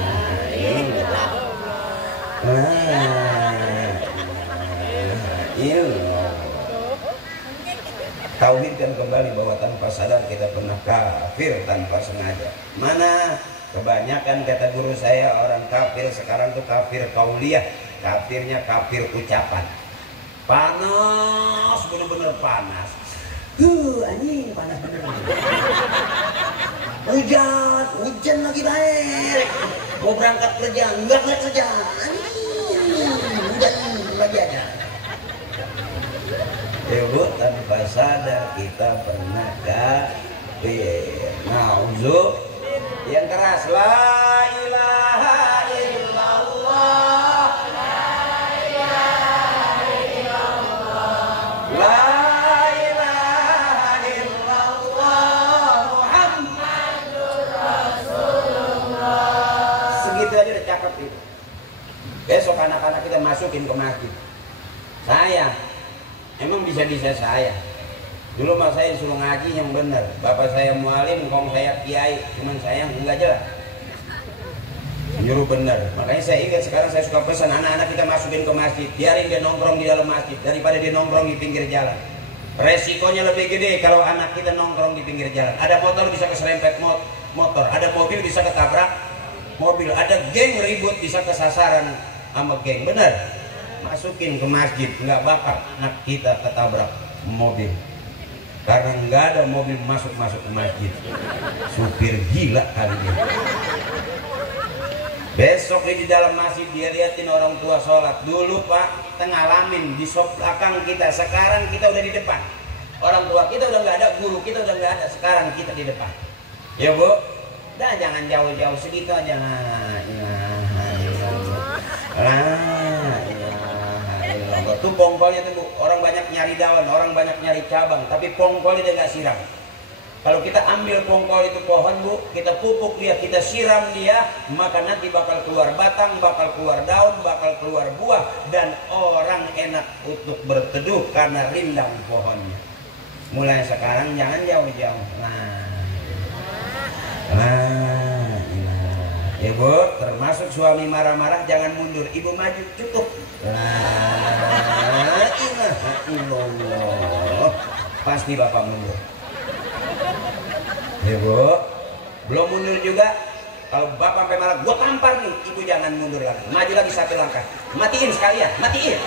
illallah, la ilaha illallah. Tauhidkan kembali bahwa tanpa sadar kita pernah kafir tanpa sengaja. Mana kebanyakan kata guru saya orang kafir sekarang tuh kafir kauliyah, kafirnya kafir ucapan. Panas, bener-bener panas. Anjing panas bener. Hujan lagi baik. Mau berangkat kerja, enggak kerja. Hujan lagi aja. Ya, Bu, tanpa sadar kita pernah kafir. Nauzu yang keras, la ilaha illallah, la ilaha illallah, la ilaha illallah, Muhammadur Rasulullah. Segitu aja udah cakep itu. Besok anak-anak kita masukin ke masjid. Saya emang bisa-bisa saya. Dulu mah saya disuruh ngaji yang benar. Bapak saya mualim, kong saya kiai, cuman saya enggak jelas. Nyuruh benar. Makanya saya ingat sekarang saya suka pesan anak-anak kita masukin ke masjid. Biarin dia nongkrong di dalam masjid daripada dia nongkrong di pinggir jalan. Resikonya lebih gede kalau anak kita nongkrong di pinggir jalan. Ada motor bisa keserempet motor, ada mobil bisa ketabrak mobil, ada geng ribut bisa kesasaran sama geng. Benar. Masukin ke masjid, nggak bakal anak kita ketabrak mobil karena nggak ada mobil masuk ke masjid. Supir gila kali dia. Besok di dalam masjid dia liatin orang tua sholat. Dulu Pak ngalamin di sop belakang kita, sekarang kita udah di depan. Orang tua kita udah nggak ada, guru kita udah nggak ada, sekarang kita di depan. Ya Bu, dah jangan jauh-jauh segitu aja. Tuh pongkolnya tuh Bu, orang banyak nyari daun, orang banyak nyari cabang, tapi pongkolnya dia nggak siram. Kalau kita ambil pongkol itu pohon Bu, kita pupuk dia, kita siram dia, maka nanti bakal keluar batang, bakal keluar daun, bakal keluar buah, dan orang enak untuk berteduh karena rindang pohonnya. Mulai sekarang jangan jauh-jauh. Ya Bu, termasuk suami marah-marah jangan mundur, ibu maju cukup. Pasti bapak mundur. Ya Bu, belum mundur juga. Kalau bapak sampai marah, gua tampar nih, ibu jangan mundur lagi, maju lagi satu langkah, matiin sekalian, matiin.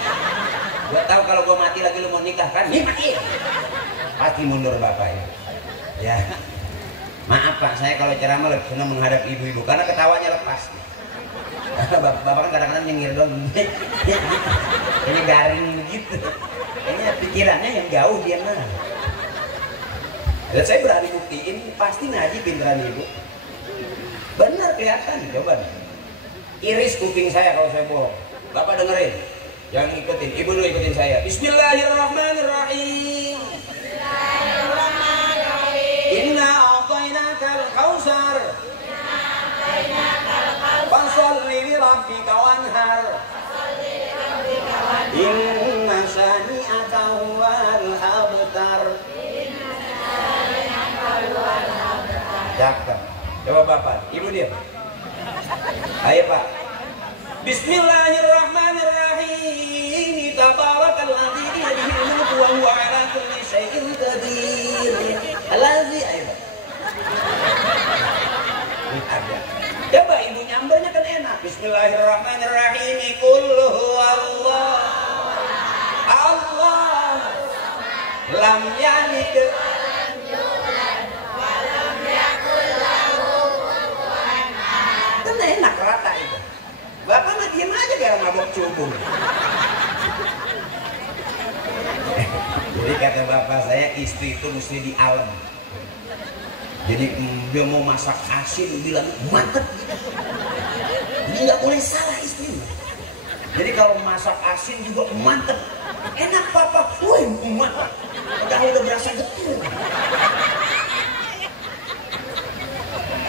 Gua tahu kalau gua mati lagi lu mau nikah kan, nih matiin. Pasti mundur bapak ya. Ya, maaf Pak, saya kalau ceramah lebih senang menghadap ibu-ibu karena ketawanya lepas. Bapak kan kadang-kadang nyengir dong. Ini garing gitu. Ini pikirannya yang jauh dia mah. Dan saya berani buktiin, pasti ngaji pinteran ibu. Benar kelihatan, coba. Iris kuping saya kalau saya bohong. Bapak dengerin, jangan ikutin. Ibu dulu ikutin saya. Bismillahirrahmanirrahim. Inna a'tainakal kautsar. Fasholli li rabbika wanhar. Inna shani'aka huwal abtar. Cakep. Coba Bapak, Ibu diam. Ayo Pak. Bismillahirrahmanirrahim. Tabarakalladzi biyadihil mulku wa huwa 'ala kulli syai'in qadir. Allazi ayo Pak. Coba Ibu nyambernya kan enak. Bismillahirrahmanirrahim. Qul huwallahu Allah. Lam yalid. Enak rata itu. Bapak mah diem aja kayak mabok cubung. Jadi kata bapak saya, istri itu mesti di alam. Jadi dia mau masak asin bilang mantep. Ini nggak boleh salah istrinya. Jadi kalau masak asin juga mantep. Enak papa, woi mantep. Udah berasa betul.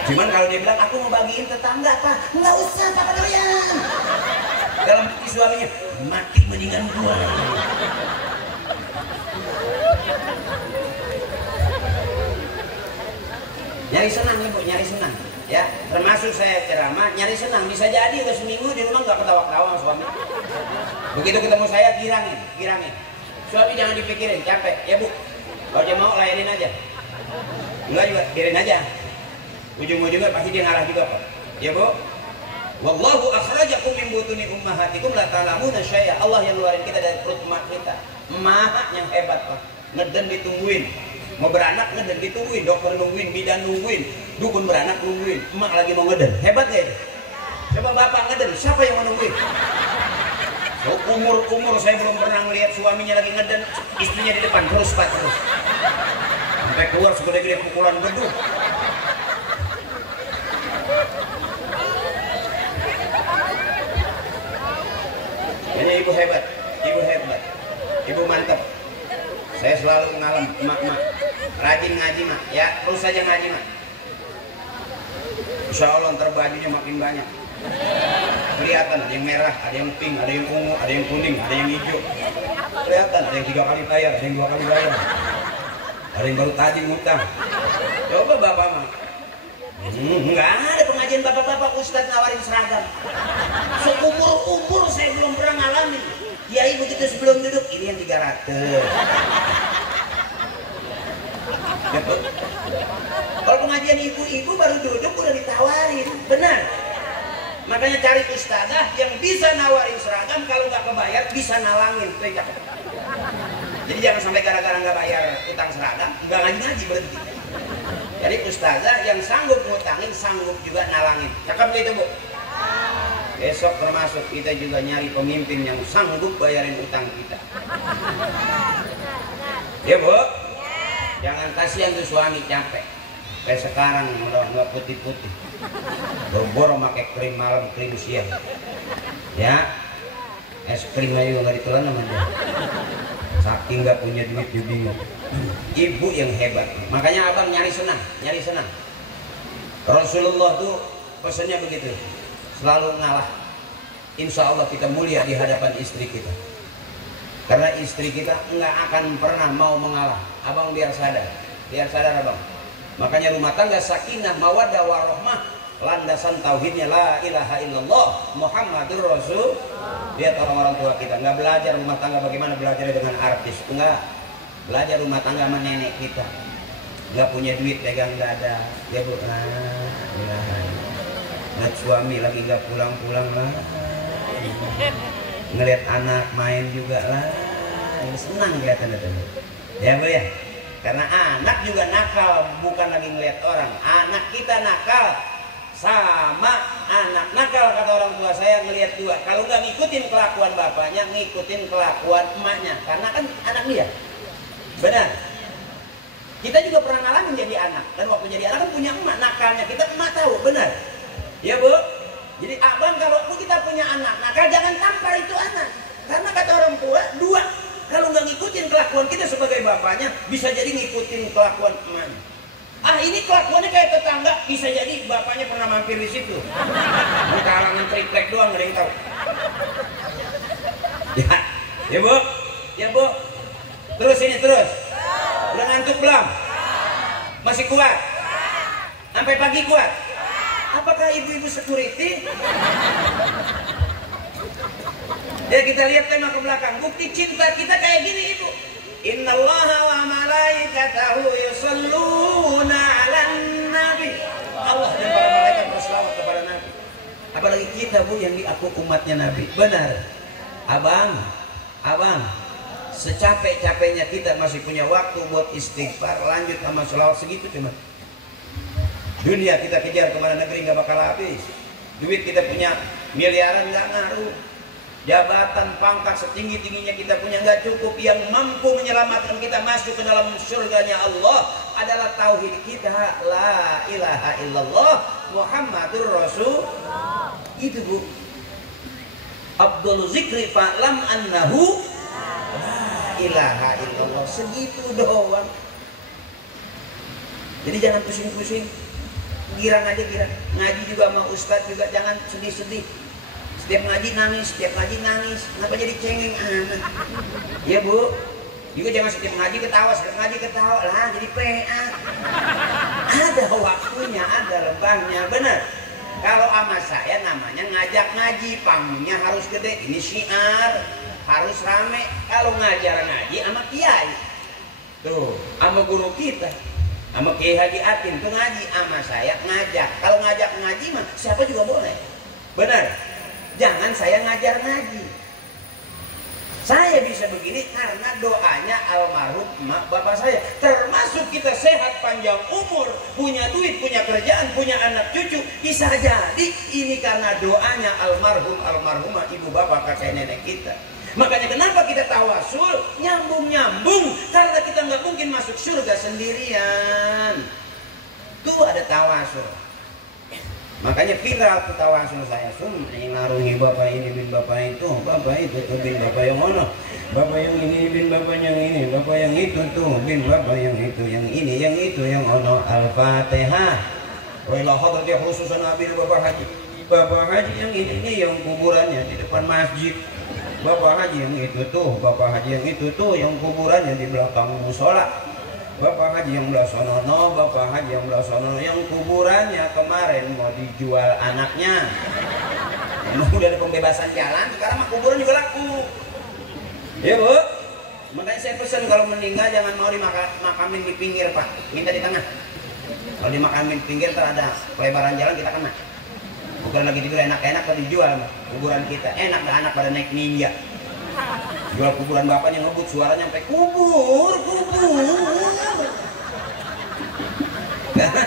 Cuman kalau dia bilang aku mau bagiin tetangga Pak, nggak usah Papa doyan. Dalam hati suaminya, mati mendingan gua. Nyari senang nih Bu, nyari senang. Ya, termasuk saya ceramah, nyari senang. Bisa jadi udah seminggu di rumah nggak ketawa-ketawa sama suami. Begitu ketemu saya girangin. Suami jangan dipikirin, capek. Ya Bu, kalau dia mau layanin aja. Enggak juga, biarin aja. Ujung-ujungnya pasti dia ngalah juga Pak. Ya Bu. Wallahu akhrajakum min butuni ummahatikum la ta'lamuna syai'a. Allah yang ngeluarin kita dari perut emak kita. Emak yang hebat Pak. Ngeden ditungguin. Mau beranak ngeden ditungguin, dokter nungguin, bidan nungguin, dukun beranak nungguin. Emak lagi mau ngeden. Hebat gak itu? Coba Bapak ngeden, siapa yang mau nungguin? So, umur saya belum pernah ngelihat suaminya lagi ngeden, istrinya di depan terus Pak terus. Sampai keluar segede-gede pukulan gedung. Ini ibu hebat, ibu mantap. Saya selalu ngalam, mak, rajin ngaji mak, ya terus saja ngaji mak. Insya Allah ntar bajunya makin banyak. Kelihatan ada yang merah, ada yang pink, ada yang ungu, ada yang kuning, ada yang hijau. Kelihatan ada yang 3 kali bayar, ada yang 2 kali bayar, ada yang baru tadi ngutang. Coba bapak mak. Enggak ada pengajian bapak-bapak ustadz nawarin seragam. Seumur saya belum pernah ngalamin. Kiai begitu sebelum duduk, ini yang 300. Betul. Kalau pengajian ibu-ibu baru duduk udah ditawarin, benar. Makanya cari ustadzah yang bisa nawarin seragam, kalau nggak kebayar bisa nalangin. Jadi jangan sampai gara-gara nggak bayar utang seragam, nggak ngaji berhenti. Jadi ustazah yang sanggup ngutangin, sanggup juga nalangin. Cakep gitu Bu? Besok termasuk kita juga nyari pemimpin yang sanggup bayarin utang kita. Ya Bu? Jangan kasihan tuh suami capek. Kayak sekarang udah nggak putih-putih. Boro-boro pakai krim malam, krim siang. Ya, es krim aja nggak ditelan sama dia. Saking nggak punya duit dia bingung. Ibu yang hebat. Makanya abang nyari senang, nyari senang. Rasulullah tuh pesannya begitu. Selalu ngalah. Insya Allah kita mulia di hadapan istri kita. Karena istri kita nggak akan pernah mau mengalah. Abang biar sadar abang. Makanya rumah tangga sakinah, mawaddah, warahmah, landasan tauhidnya la ilaha illallah Muhammadur Rasul. Lihat orang-orang tua kita nggak belajar rumah tangga bagaimana belajar dengan artis, nggak belajar rumah tangga sama nenek kita. Nggak punya duit pegang dada, ya bu. Nah, suami lagi nggak pulang-pulang lah. Ngelihat anak main juga lah, senang kelihatan itu. Ya bu ya. Karena anak juga nakal, bukan lagi ngelihat orang. Anak kita nakal sama anak nakal, kata orang tua saya ngelihat dua. Kalau nggak ngikutin kelakuan bapaknya, ngikutin kelakuan emaknya. Karena kan anak dia. Benar. Kita juga pernah ngalamin jadi anak. Dan waktu jadi anak kan punya emak, nakalnya kita emak tahu, benar. Ya bu. Jadi abang kalau kita punya anak nakal, jangan tampar itu anak. Karena kata orang tua, dua. Kalau nggak ngikutin kelakuan kita sebagai bapaknya, bisa jadi ngikutin kelakuan emaknya. Ah ini kelakuannya kayak tetangga, bisa jadi bapaknya pernah mampir di situ. Di kalangan triplek doang, nggak ada yang tahu. Ya bu, ya bu. Terus ini terus. Udah ngantuk belum? Masih kuat? Sampai pagi kuat? Apakah ibu-ibu security? Ya kita lihat tema ke belakang. Bukti cinta kita kayak gini ibu. Innallaha wa malaikatahu yusholluna 'alan nabi. Allah dan para malaikat berselawat kepada Nabi. Apalagi kita bu yang diaku umatnya Nabi. Benar. Abang, secapek-capeknya kita masih punya waktu buat istighfar, lanjut sama selawat segitu cuma. Dunia kita kejar kemana negeri nggak bakal habis. Duit kita punya miliaran nggak ngaruh. Jabatan, pangkat setinggi-tingginya kita punya nggak cukup. Yang mampu menyelamatkan kita masuk ke dalam surganya Allah adalah tauhid kita, la ilaha illallah Muhammadur Rasul. Itu bu. Abdul zikri fa'lam annahu la ilaha illallah. Segitu doang. Jadi jangan pusing-pusing. Girang aja girang. Ngaji juga sama ustadz juga jangan sedih-sedih. Setiap ngaji nangis. Kenapa jadi cengeng anak? Ya bu. Juga jangan setiap ngaji ketawa lah jadi PA. Ada waktunya, ada rebahnya, benar. Kalau sama saya namanya ngajak ngaji, panggungnya harus gede. Ini syiar, harus rame. Kalau ngajar ngaji sama kiai, tuh, sama guru kita, sama Kiai Haji Atin tuh ngaji, sama saya ngajak. Kalau ngajak ngaji mah siapa juga boleh, benar. Jangan saya ngajar ngaji. Saya bisa begini karena doanya almarhum emak bapak saya. Termasuk kita sehat panjang umur, punya duit, punya kerjaan, punya anak cucu. Bisa jadi ini karena doanya almarhumah ibu bapak kakek nenek kita. Makanya kenapa kita tawasul nyambung-nyambung, karena kita nggak mungkin masuk surga sendirian. Tuh ada tawasul. Makanya viral tuh tawasul saya, yang ngarungi bapak ini bin bapak itu bin bapak yang mana, bapak yang ini bin bapak yang ini, bapak yang itu tuh bin bapak yang itu, yang ini yang itu yang ono. Al-Fatihah. Wailah hadrati khususan Nabi bapak haji yang ini yang kuburannya di depan masjid. Bapak haji yang itu tuh, bapak haji yang itu tuh yang kuburannya di belakang musola. Bapak haji yang belah sonono, bapak haji yang belah sonono, yang kuburannya kemarin mau dijual anaknya. Emang udah ada pembebasan jalan, sekarang mah kuburan juga laku. Ya bu, makanya saya pesan kalau meninggal jangan mau dimakamin di pinggir pak, minta di tengah. Kalau dimakamin di pinggir terada pelebaran jalan kita kena. Bukan lagi dijual enak-enak kalau dijual kuburan kita, enak dah anak pada naik ninja. Jual kuburan bapaknya ngebut suaranya sampai kubur. Karena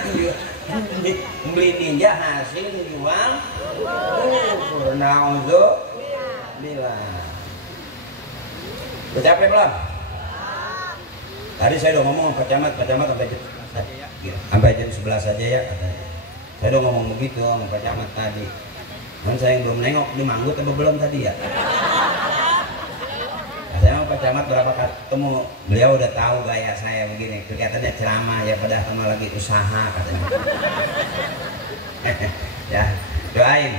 beli ninja hasil jual kubur. Naudzubillah. Udah capek belum? Tadi saya udah ngomong Pak Camat sampai jam 11 saja ya. Saya udah ngomong begitu sama Pak Camat tadi. Dan saya yang belum nengok, ini manggut atau belum tadi ya? Saya sama Pak Camat berapa kali ketemu, beliau udah tahu gaya saya begini. Kelihatannya ceramah ya, padahal sama lagi usaha katanya. Ya, doain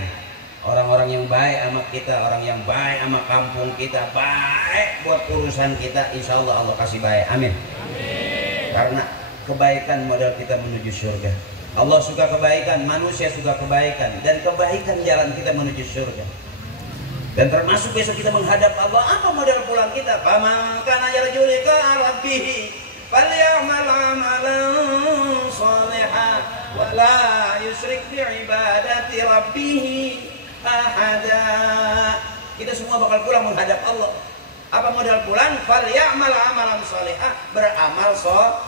orang-orang yang baik sama kita, orang yang baik sama kampung kita, baik buat urusan kita, insya Allah Allah kasih baik, amin. Karena kebaikan modal kita menuju surga. Allah suka kebaikan, manusia suka kebaikan, dan kebaikan jalan kita menuju surga. Dan termasuk besok kita menghadap Allah, apa modal pulang kita? Faman kana yarju liqa'a rabbih falyamal 'amalan shalihan wa la yusyrik bi ibadati rabbih ahada. Kita semua bakal pulang menghadap Allah. Apa modal pulang? Falyamal 'amalan shalihan, beramal soleh.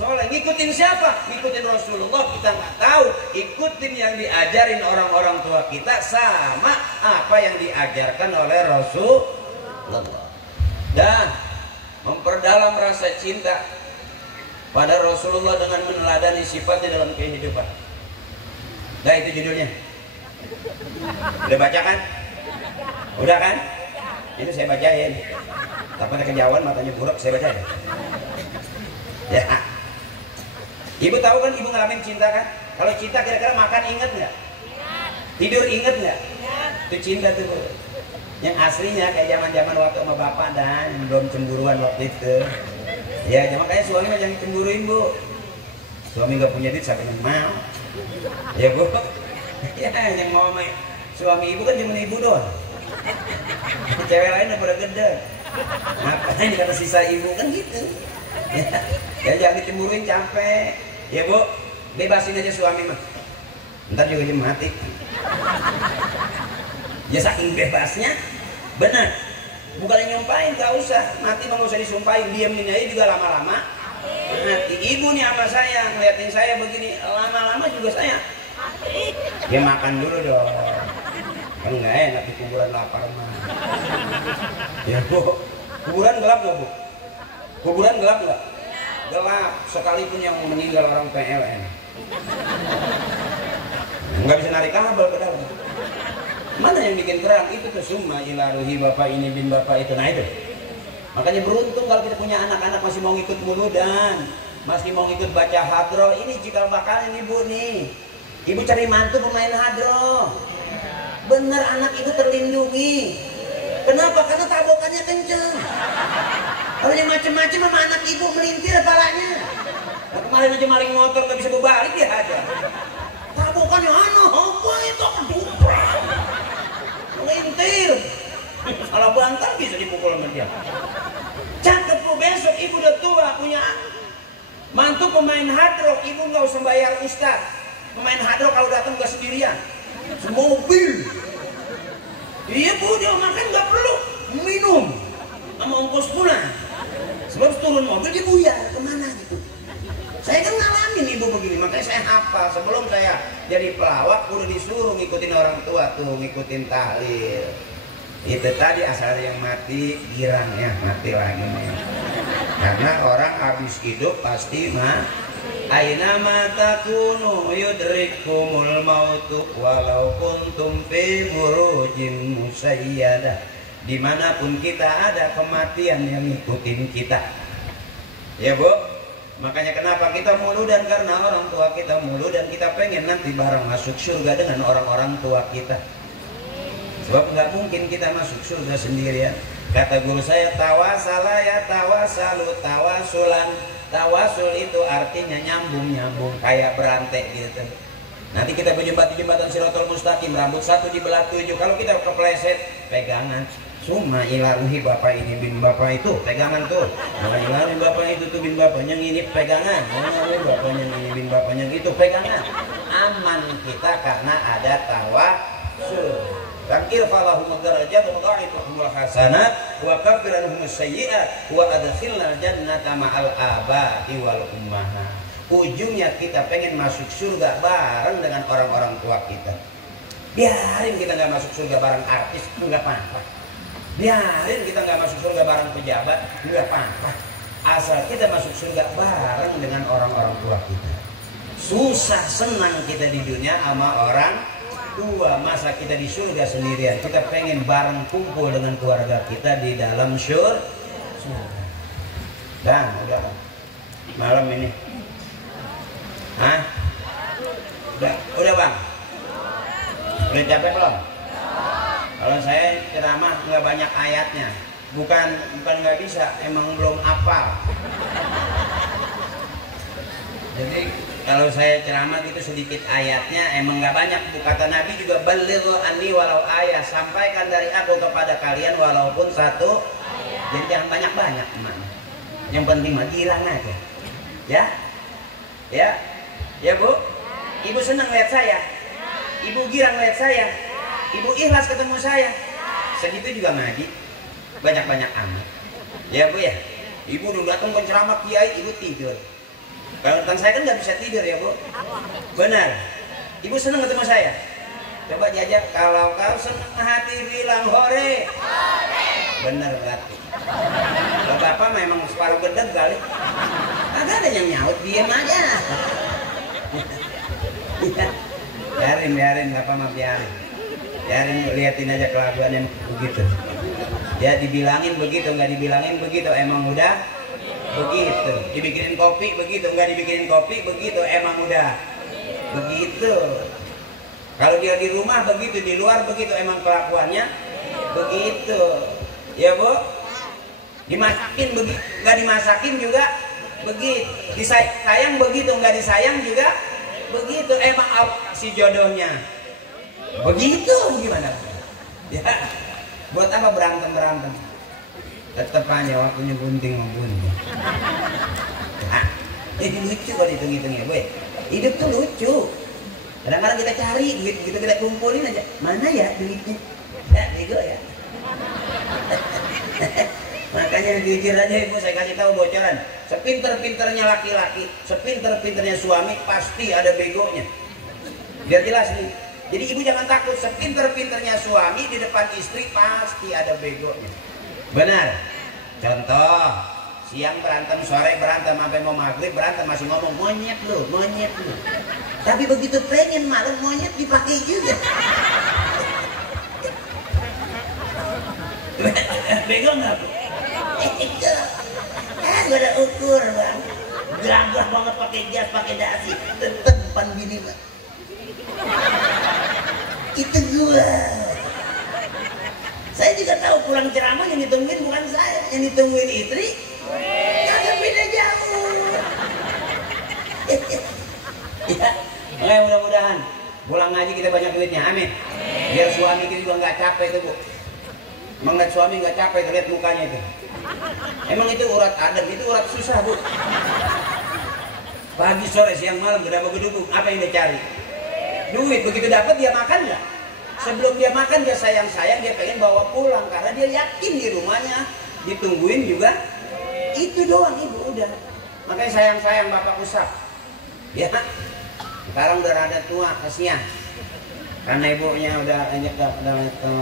Ngikutin siapa? Ngikutin Rasulullah. Kita nggak tahu. Ikutin yang diajarin orang-orang tua kita sama apa yang diajarkan oleh Rasulullah. Dan memperdalam rasa cinta pada Rasulullah dengan meneladani sifatnya dalam kehidupan. Nah, itu judulnya. Udah baca kan? Udah kan? Ini saya bacain. Tapi ada kejauhan matanya buruk, saya bacain. Ya. Ibu tahu kan, ibu ngalamin cinta kan? Kalau cinta kira-kira makan inget nggak? Tidur inget nggak? Itu cinta tuh. Yang aslinya kayak zaman-zaman waktu sama bapak dan belum cemburuan waktu itu. Ya, makanya suami mah jangan cemburuin bu. Suami nggak punya duit siapa yang mau? Ya bu. Ya yang mau sama suami ibu kan cuma ibu doang. Cewek lain udah pada gede. Makanya kata sisa ibu kan gitu. Ya jangan dicemburuin, capek. Ya bu, bebasin aja suami mah. Ntar juga dia mati. Ya saking bebasnya, benar. Bukannya nyumpahin, gak usah. Mati mah gak usah disumpahin, diamin aja juga lama-lama. Mati. Ibu nih apa saya, ngeliatin saya begini, lama-lama juga saya. Ya makan dulu dong. Kan nggak enak di kuburan lapar mah. Ya bu, kuburan gelap gak bu? Kuburan gelap nggak? Gelap, sekalipun yang meninggal orang PLN. Nggak bisa narik kabel ke dalam. Mana yang bikin terang? Itu tuh summa ilaruhi bapak ini bin bapak itu. Nah itu. Makanya beruntung kalau kita punya anak-anak masih mau ngikut muludan, masih mau ngikut baca hadroh. Ini cikal bakalnya nih bu nih. Ibu cari mantu pemain hadroh. Bener, anak ibu terlindungi. Kenapa? Karena tabokannya kenceng. Kalau yang macem-macem sama anak ibu melintir kepalanya. Nah, kemarin aja maling motor gak bisa berbalik dia aja. Tabokannya apa itu? Keduprak. Melintir. Salah bantal bisa dipukul sama dia. Cakep bu, besok ibu udah tua punya mantu pemain hadroh. Ibu gak usah bayar ustaz. Pemain hadroh kalau datang gak sendirian. Semobil. Iya bu, dia makan gak perlu minum sama ongkos pulang. Sebab turun mobil dia buyar kemana gitu. Saya kan ngalamin ibu begini, makanya saya hafal. Sebelum saya jadi pelawak udah disuruh ngikutin orang tua tuh, ngikutin tahlil. Itu tadi asal yang mati girang ya, mati lagi nih. Karena orang habis hidup pasti mati. Aina ma takunu yudrikumul mautu walau kuntum fi burujin musayyadah. Dimanapun kita ada, kematian yang ngikutin kita. Ya bu, makanya kenapa kita muludan, karena orang tua kita muludan, kita pengen nanti bareng masuk surga dengan orang-orang tua kita. Sebab nggak mungkin kita masuk surga sendirian. Kata guru saya, tawasala ya tawasalu tawasulan. Tawasul itu artinya nyambung-nyambung kayak berantai gitu. Nanti kita berjumpa di jembatan Siratal Mustaqim, rambut satu dibelah 7. Kalau kita kepleset, pegangan. Summa ilaruhi bapak ini bin bapak itu, pegangan tuh. Nah, ilaruhi bapak itu tuh bin bapaknya ini pegangan. Ilaruhi bapaknya ini bin bapaknya itu pegangan. Aman kita karena ada tawasul. Takir falahum darajat wa dha'ifahumul hasanat wa kaffir anhum sayyi'at wa adkhilna jannata ma'al aba'i wal ummahat. Ujungnya kita pengen masuk surga bareng dengan orang-orang tua kita. Biarin kita nggak masuk surga bareng artis, nggak apa-apa. Biarin kita nggak masuk surga bareng pejabat, nggak apa-apa. asal kita masuk surga bareng dengan orang-orang tua kita. Susah senang kita di dunia sama orang tua, masa kita di surga sendirian. Kita pengen bareng kumpul dengan keluarga kita di dalam surga. Dan udah malam ini. Hah? Udah bang? Udah capek belum? Kalau saya ceramah nggak banyak ayatnya, bukan nggak bisa, emang belum hafal. Jadi kalau saya ceramah gitu sedikit ayatnya, emang nggak banyak. Kata Nabi juga, balighu anni walau ayat, sampaikan dari aku kepada kalian walaupun satu ayat. Jadi jangan banyak-banyak teman. Yang penting mah girang aja. Ya Bu, Ibu senang lihat saya, Ibu girang lihat saya, Ibu ikhlas ketemu saya. Segitu juga ngaji, banyak-banyak amat. Ya Bu ya, Ibu udah datang ke ceramah kiai, Ibu tidur. Kalau tentang saya kan nggak bisa tidur ya Bu. Benar. Ibu senang ketemu saya. Coba diajak, kalau kau senang hati bilang hore. Benar berarti. Kalau Bapak memang separuh gedeg kali. Agak ada yang nyaut, diam aja. Biarin Bapak mah biarin. Biarin, liatin aja kelakuan yang begitu. Ya dibilangin begitu, nggak dibilangin begitu, emang udah begitu. Dibikinin kopi begitu, nggak dibikinin kopi begitu, emang udah begitu. Kalau dia di rumah begitu, di luar begitu, emang kelakuannya begitu. Ya Bu, dimasakin begitu, nggak dimasakin juga begitu. Disayang begitu, nggak disayang juga begitu. Emang si jodohnya begitu, gimana? Ya, buat apa berantem? Tetep aja waktunya gunting mau gunting. Nah, ini lucu kalau dihitung-hitung ya Bu. Hidup tuh lucu. Kadang-kadang kita cari duit gitu, kita kumpulin aja. Mana ya duitnya? Ya, bego ya. Makanya jujur aja Ibu, saya kasih tahu bocoran. Sepinter-pinternya laki-laki, sepinter-pinternya suami, pasti ada begonya. Biar jelas nih. Jadi Ibu jangan takut, sepinter-pinternya suami di depan istri pasti ada begonya. Benar. Contoh, siang berantem, sore berantem, sampai mau maghrib berantem, masih ngomong monyet lu. Tapi begitu pengen malam monyet dipakai juga. Bego nggak Bu? Gue ada ukur bang, gagah banget pakai jas, pakai dasi, tetep depan bini bang. Itu gua. Saya juga tahu pulang ceramah yang ditungguin bukan saya, yang ditungguin istri. Kagak beda jauh. Ya, mudah-mudahan pulang ngaji kita banyak duitnya, amin. Biar suami kita juga nggak capek tuh Bu. Melihat suami nggak capek, lihat mukanya itu. Emang itu urat adem, itu urat susah Bu. Pagi, sore, siang, malam, gedabuk-gedubuk, apa yang dia cari? Duit. Begitu dapat dia makan nggak? Sebelum dia makan dia sayang-sayang, dia pengen bawa pulang karena dia yakin di rumahnya ditungguin juga. Itu doang Ibu udah. Makanya sayang-sayang Bapak usap. Ya. Sekarang udah rada tua, kasihan. Karena ibunya udah itu.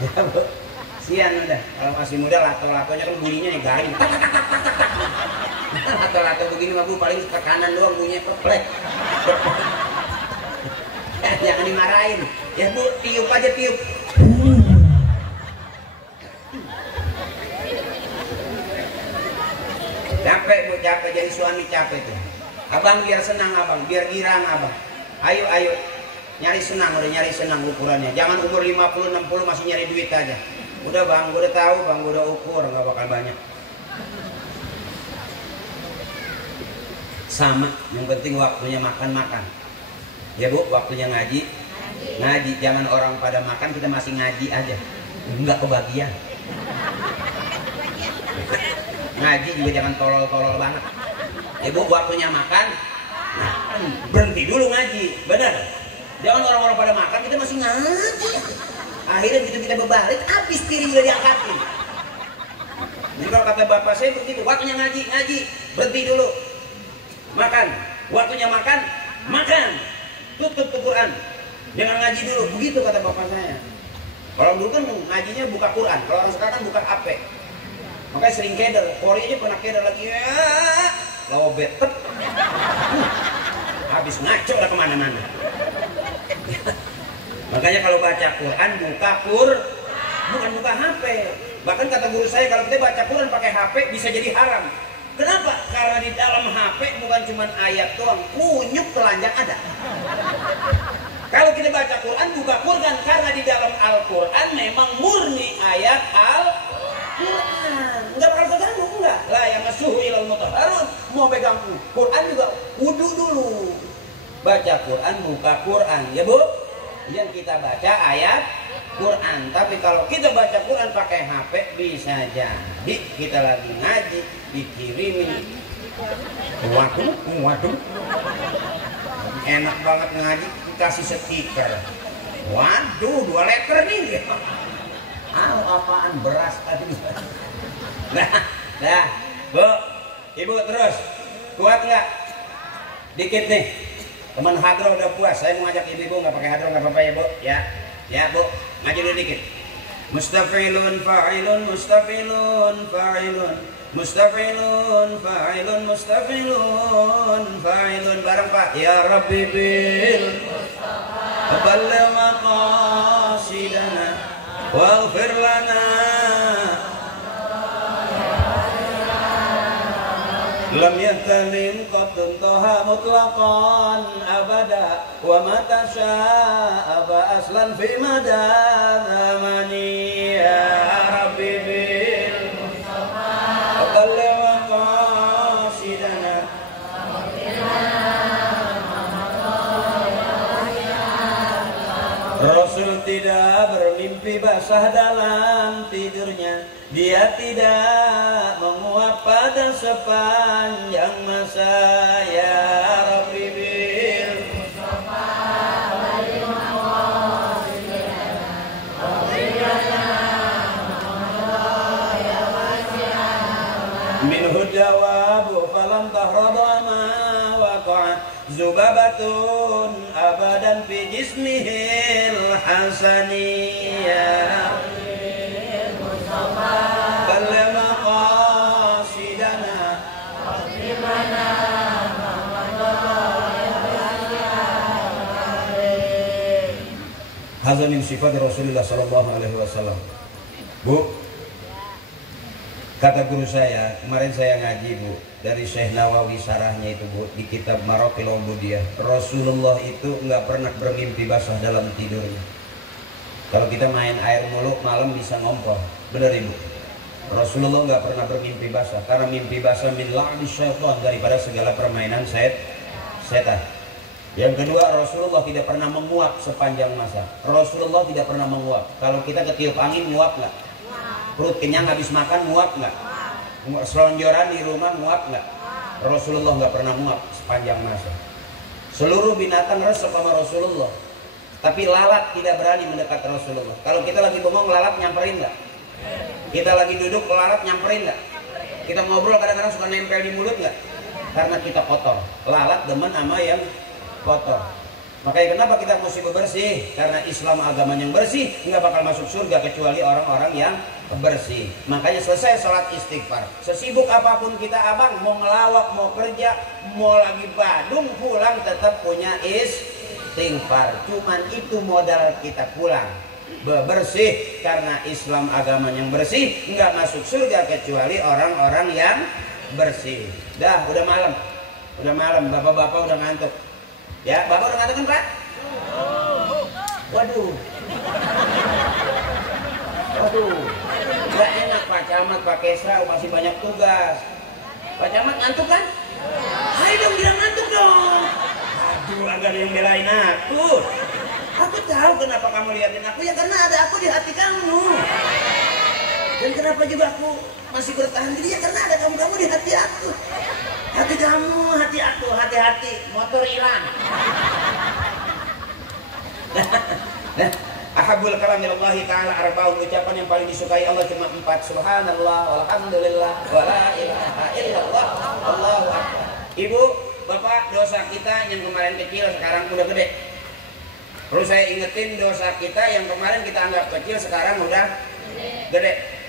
Ya Bu. Sian udah. Kalau masih muda lato-latonya kan bunyinya yang garing. Lato-lato begini mah Bu paling ke kanan doang bunyinya peplek. Jangan dimarahin. Ya Bu, tiup aja tiup. Capek Bu, capek jadi suami capek tuh. Abang biar senang abang, biar girang abang. Ayo nyari senang, udah nyari senang ukurannya. Jangan umur 50, 60 masih nyari duit aja. Udah bang, gue udah tahu bang, gue udah ukur, nggak bakal banyak. Sama, yang penting waktunya makan. Ya Bu, waktunya ngaji. Jangan orang pada makan kita masih ngaji aja. Nggak kebagian. Ngaji juga jangan tolol-tolol banget. Ya Bu, waktunya makan. Berhenti dulu ngaji, benar. Jangan orang-orang pada makan kita masih ngaji. Akhirnya begitu kita berbalik, habis piring udah diangkatin. Jadi kalau kata bapak saya begitu, waktunya ngaji, berhenti dulu. Makan, waktunya makan. Tutup Quran. Jangan ngaji dulu, begitu kata bapak saya. Kalau dulu kan ngajinya buka Quran, kalau orang sekarang buka HP. Makanya sering keder, Polri aja pernah keder lagi ya, lobet tep, habis ngaco lah kemana-mana. Makanya kalau baca Quran bukan buka HP. Bahkan kata guru saya kalau kita baca Quran pakai HP bisa jadi haram. Kenapa? Karena di dalam HP bukan cuma ayat doang, kunyuk telanjang ada. Kalau kita baca Quran buka Quran karena di dalam Al-Quran memang murni ayat Al-Quran. Enggak bakal terganggu, enggak. Lah yang masuhu ilal mutahharun, mau pegang Quran juga wudu dulu. Baca Quran, buka Quran, ya Bu. Yang kita baca ayat Quran. Tapi kalau kita baca Quran pakai HP bisa jadi kita lagi ngaji dikirimin. Waduh. Enak banget ngaji kasih stiker. Waduh, 2 liter nih. Apaan beras tadi. Nah, Bu, Ibu terus. Kuat nggak? Dikit nih. Teman hadroh udah puas. Saya mau ngajak ibu nggak pakai hadroh nggak apa-apa ya Bu. Ya Bu, ngaji dulu dikit. Mustafilun fa'ilun mustafilun fa'ilun mustafilun fa'ilun mustafilun fa'ilun bareng Pak. Ya Rabbi bil balligh maqasidana waghfir lana lam yatalim qatun toha mutlaqan abada wa mata sya'aba aslan fi mada zamani ya Rabbi bil Mustafa balligh maqasidana Rasul tidak bermimpi basah dalam tidurnya. Dia tidak menguap pada sepanjang masa. Ya Rabbi bil Mustafa balligh maqasidana minhu jawabu falam tahrada ma waqa'at zubabatun abadan fi jismihil hasaniyah balligh maqasidana hadza min sifat Rasulullah sallallahu alaihi wasallam. Bu, kata guru saya, kemarin saya ngaji Bu, dari Syekh Nawawi sarahnya itu Bu, di kitab Maraqil Ubudiyah. Rasulullah itu nggak pernah bermimpi basah dalam tidurnya. Kalau kita main air mulu malam bisa ngompol, benar Ibu? Rasulullah nggak pernah bermimpi basah, karena mimpi basah min la'bi syaitan, daripada segala permainan setan. Yang kedua, Rasulullah tidak pernah menguap sepanjang masa. Rasulullah tidak pernah menguap. Kalau kita ketiup angin nguap nggak? Perut kenyang habis makan nguap nggak? Selonjoran di rumah nguap nggak? Rasulullah nggak pernah nguap sepanjang masa. Seluruh binatang resep sama Rasulullah, tapi lalat tidak berani mendekat Rasulullah. Kalau kita lagi bengong, lalat nyamperin nggak? Kita lagi duduk, lalat nyamperin nggak? Kita ngobrol kadang-kadang suka nempel di mulut nggak? Karena kita kotor. Lalat demen sama yang kotor. Makanya kenapa kita mesti bersih? Karena Islam agama yang bersih, nggak bakal masuk surga kecuali orang-orang yang bersih. Makanya selesai sholat istighfar, sesibuk apapun kita abang, mau ngelawak, mau kerja, mau lagi badung, pulang tetap punya istighfar. Cuman itu modal kita pulang, bersih. Karena Islam agama yang bersih, nggak masuk surga kecuali orang-orang yang bersih. Dah, udah malam, bapak-bapak udah ngantuk. Ya, bapak udah ngantuk kan Pak? Waduh, gak enak Pak Camat, Pak Kesra masih banyak tugas. Pak Camat ngantuk kan? Ayo dong bilang ngantuk dong. Aduh, agak ada yang belain aku. Aku tahu kenapa kamu liatin aku, ya karena ada aku di hati kamu. Dan kenapa juga aku masih bertahan diri, ya karena ada kamu di hati aku. Hati kamu, hati aku, hati-hati, motor hilang. Ahabul kalam ilallahi ta'ala arba'un, ucapan yang paling disukai Allah cuma 4. Subhanallah, walhamdulillah, wala ilaha illallah, Allahu akbar. Ibu, bapak, dosa kita yang kemarin kecil sekarang udah gede. Perlu saya ingetin, dosa kita yang kemarin kita anggap kecil sekarang udah gede.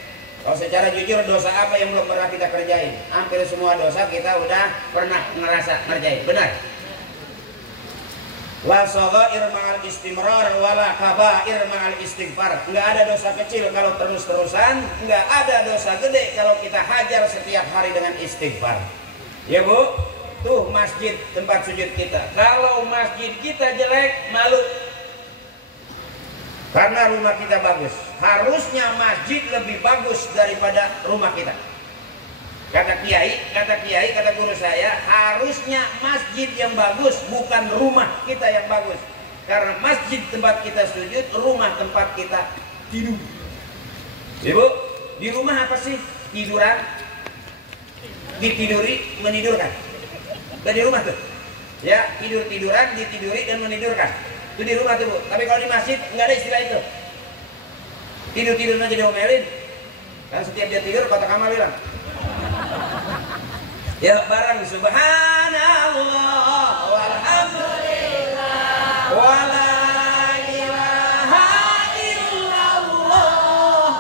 Kalau secara jujur, dosa apa yang belum pernah kita kerjain? Hampir semua dosa kita udah pernah ngerasa ngerjain, benar? La shaghair ma'al istimrar wala kabair ma'al istighfar. Enggak ada dosa kecil kalau terus-terusan, enggak ada dosa gede kalau kita hajar setiap hari dengan istighfar. Ya Bu, tuh masjid tempat sujud kita. Kalau masjid kita jelek, malu. Karena rumah kita bagus. Harusnya masjid lebih bagus daripada rumah kita. Kata kiai, kata guru saya, harusnya masjid yang bagus, bukan rumah kita yang bagus. Karena masjid tempat kita sujud, rumah tempat kita tidur. Ibu, di rumah apa sih? Tiduran, ditiduri, menidurkan. Dan di rumah tuh, ya tiduran, ditiduri dan menidurkan. Itu di rumah tuh Bu. Tapi kalau di masjid nggak ada istilah itu. Tidur aja diomelin. Kan setiap dia tidur, kata Kamal bilang, ya barang subhanallah walhamdulillah wala ilaha illallah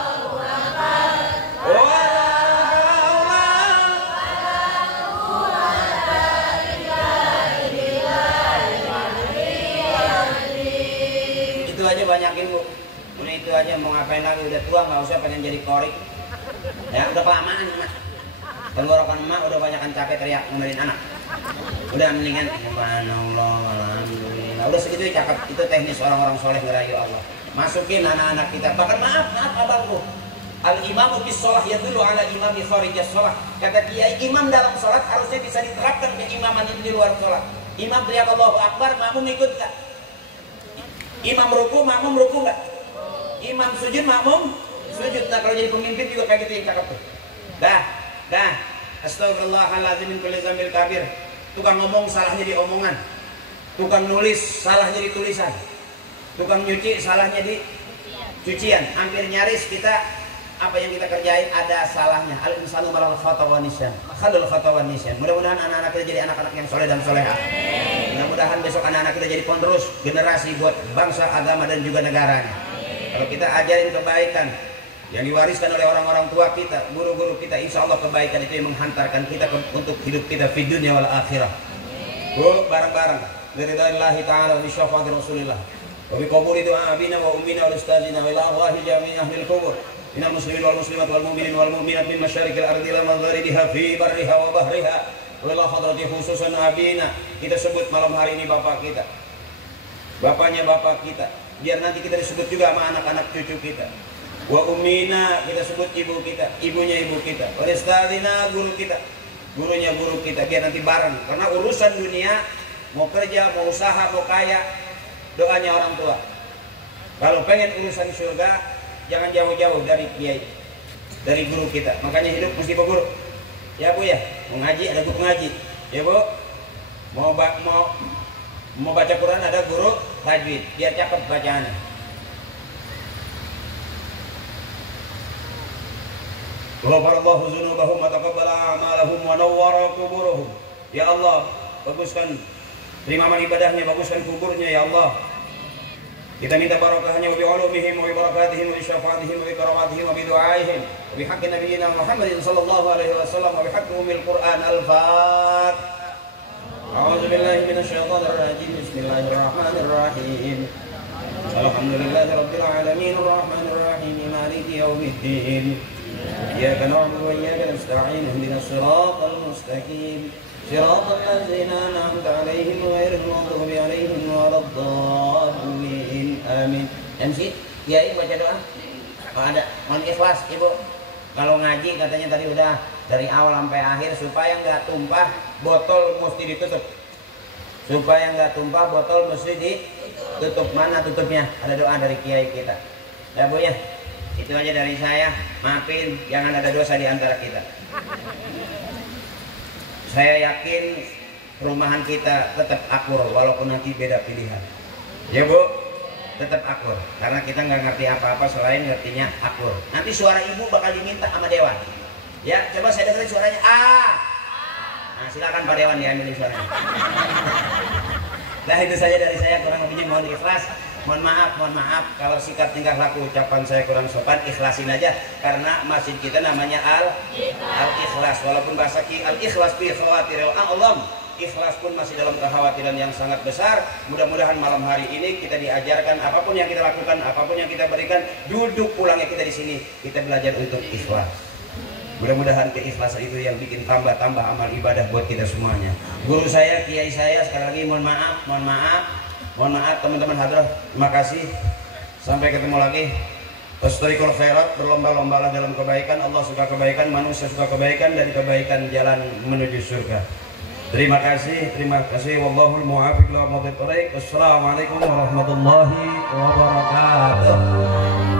Allahu akbar wala itu aja banyakin Bu. Udah itu aja, mau ngapain lagi, udah tua nggak usah pengen jadi korik. Ya udah kelamaan Mas. Tenggorokan emak udah banyakan capek teriak ngomelin anak. Udah mendingan subhanallah alhamdulillah. Udah segitu ya cakep. Itu teknis orang-orang soleh ngerayu Allah. Masukin anak-anak kita. Bahkan maaf abangku. Al-imamu bis sholah yadullu ala imam bi kharijas sholah. Kata kiai, imam dalam sholat harusnya bisa diterapkan keimaman itu di luar sholat. Imam teriak Allahu Akbar, makmum ikut gak? Imam ruku, makmum ruku gak? Imam sujud, makmum sujud. Nah kalau jadi pemimpin juga kayak gitu yang cakep tuh. Dah. Astagfirullahaladzim min kulli dzambil kabir. Tukang ngomong salahnya di omongan. Tukang nulis salahnya di tulisan. Tukang nyuci salahnya di cucian. Hampir nyaris kita apa yang kita kerjain ada salahnya. Al insanu malal khata wa nisyan. Khalul khata wa nisyan. Mudah-mudahan anak-anak kita jadi anak-anak yang soleh dan soleha. Mudah-mudahan besok anak-anak kita jadi penerus generasi buat bangsa, agama dan juga negaranya. Kalau kita ajarin kebaikan yang diwariskan oleh orang-orang tua kita, guru-guru kita, insya Allah kebaikan itu yang menghantarkan kita untuk hidup kita di dunia wal akhirah. Bu, bareng-bareng dari Allahi Ta'ala wa syafaati Rasulillah wa bi qabuli du'aina wa ummina wa ustazina wa ila Allahi jami'i ahli al-qubur minal muslimin wal muslimat wal mu'minin wal mu'minat min masyarikil ardi ila magharibiha fi barriha wa bahriha wa ila hadrati khususan abina. Kita sebut malam hari ini bapak kita, bapaknya bapak kita, biar nanti kita disebut juga sama anak-anak cucu kita. Wa ummina, kita sebut ibu kita, ibunya ibu kita. Wa ustadzina, guru kita, gurunya guru kita. Biar nanti bareng. Karena urusan dunia, mau kerja, mau usaha, mau kaya, doanya orang tua. Kalau pengen urusan surga, jangan jauh-jauh dari kiai, dari guru kita. Makanya hidup mesti berguru. Ya Bu ya, mau ngaji ada guru ngaji. Ya Bu, mau baca Quran ada guru tajwid. Biar cakep bacaannya. Ghafarallahu dzunubahum wa taqabbala a'malahum wa nawwara quburahum. Ya Allah, baguskan terima amal ibadahnya, baguskan kuburnya ya Allah. Kita minta barokahnya wa bi ulumihim wa bi barakatihim wa bi syafaatihim wa bi karamatihim wa bi du'aihim wa bi haqqi nabiyyina Muhammadin sallallahu alaihi wasallam wa bi haqqi ummil Qur'an al-Fatihah. A'udzu billahi minasy syaithanir rajim. Bismillahirrahmanirrahim. Alhamdulillahi rabbil alamin arrahmanir rahim maliki yaumiddin. إياك نعبد وإياك نستعين اهدنا الصراط المستقيم صراط الذين أنعمت عليهم غير المغضوب عليهم ولا الضالين آمين. MC, Kiai baca doa. Kalau ada, mohon ikhlas Ibu. Kalau ngaji katanya tadi udah dari awal sampai akhir supaya nggak tumpah botol mesti ditutup. Supaya nggak tumpah botol mesti ditutup. Mana tutupnya? Ada doa dari Kiai kita. Ya Bu ya. Itu aja dari saya, maafin jangan ada dosa di antara kita. Saya yakin perumahan kita tetap akur walaupun nanti beda pilihan. Ya Bu, tetap akur karena kita nggak ngerti apa-apa selain ngertinya akur. Nanti suara ibu bakal diminta sama Dewan. Ya, coba saya dengerin suaranya Nah, silakan Pak Dewan diambilin suaranya. Nah, itu saja dari saya, kurang lebihnya mohon ikhlas. mohon maaf kalau sikap tingkah laku ucapan saya kurang sopan, ikhlasin aja karena masjid kita namanya Al-Ikhlas. Walaupun bahasa Al-Ikhlas fi khawatiril a'lam, ikhlas pun masih dalam kekhawatiran yang sangat besar. Mudah-mudahan malam hari ini kita diajarkan apapun yang kita lakukan, apapun yang kita berikan, duduk pulangnya kita di sini kita belajar untuk ikhlas. Mudah-mudahan keikhlasan itu yang bikin tambah amal ibadah buat kita semuanya. Guru saya, kiai saya, sekali lagi mohon maaf teman-teman hadrah. Terima kasih. Sampai ketemu lagi. Tastarikul khairat, berlomba-lombalah dalam kebaikan. Allah suka kebaikan, manusia suka kebaikan, dan kebaikan jalan menuju surga. Terima kasih. Wallahul muwaffiq ila aqwamit thoriq. Wassalamualaikum warahmatullahi wabarakatuh.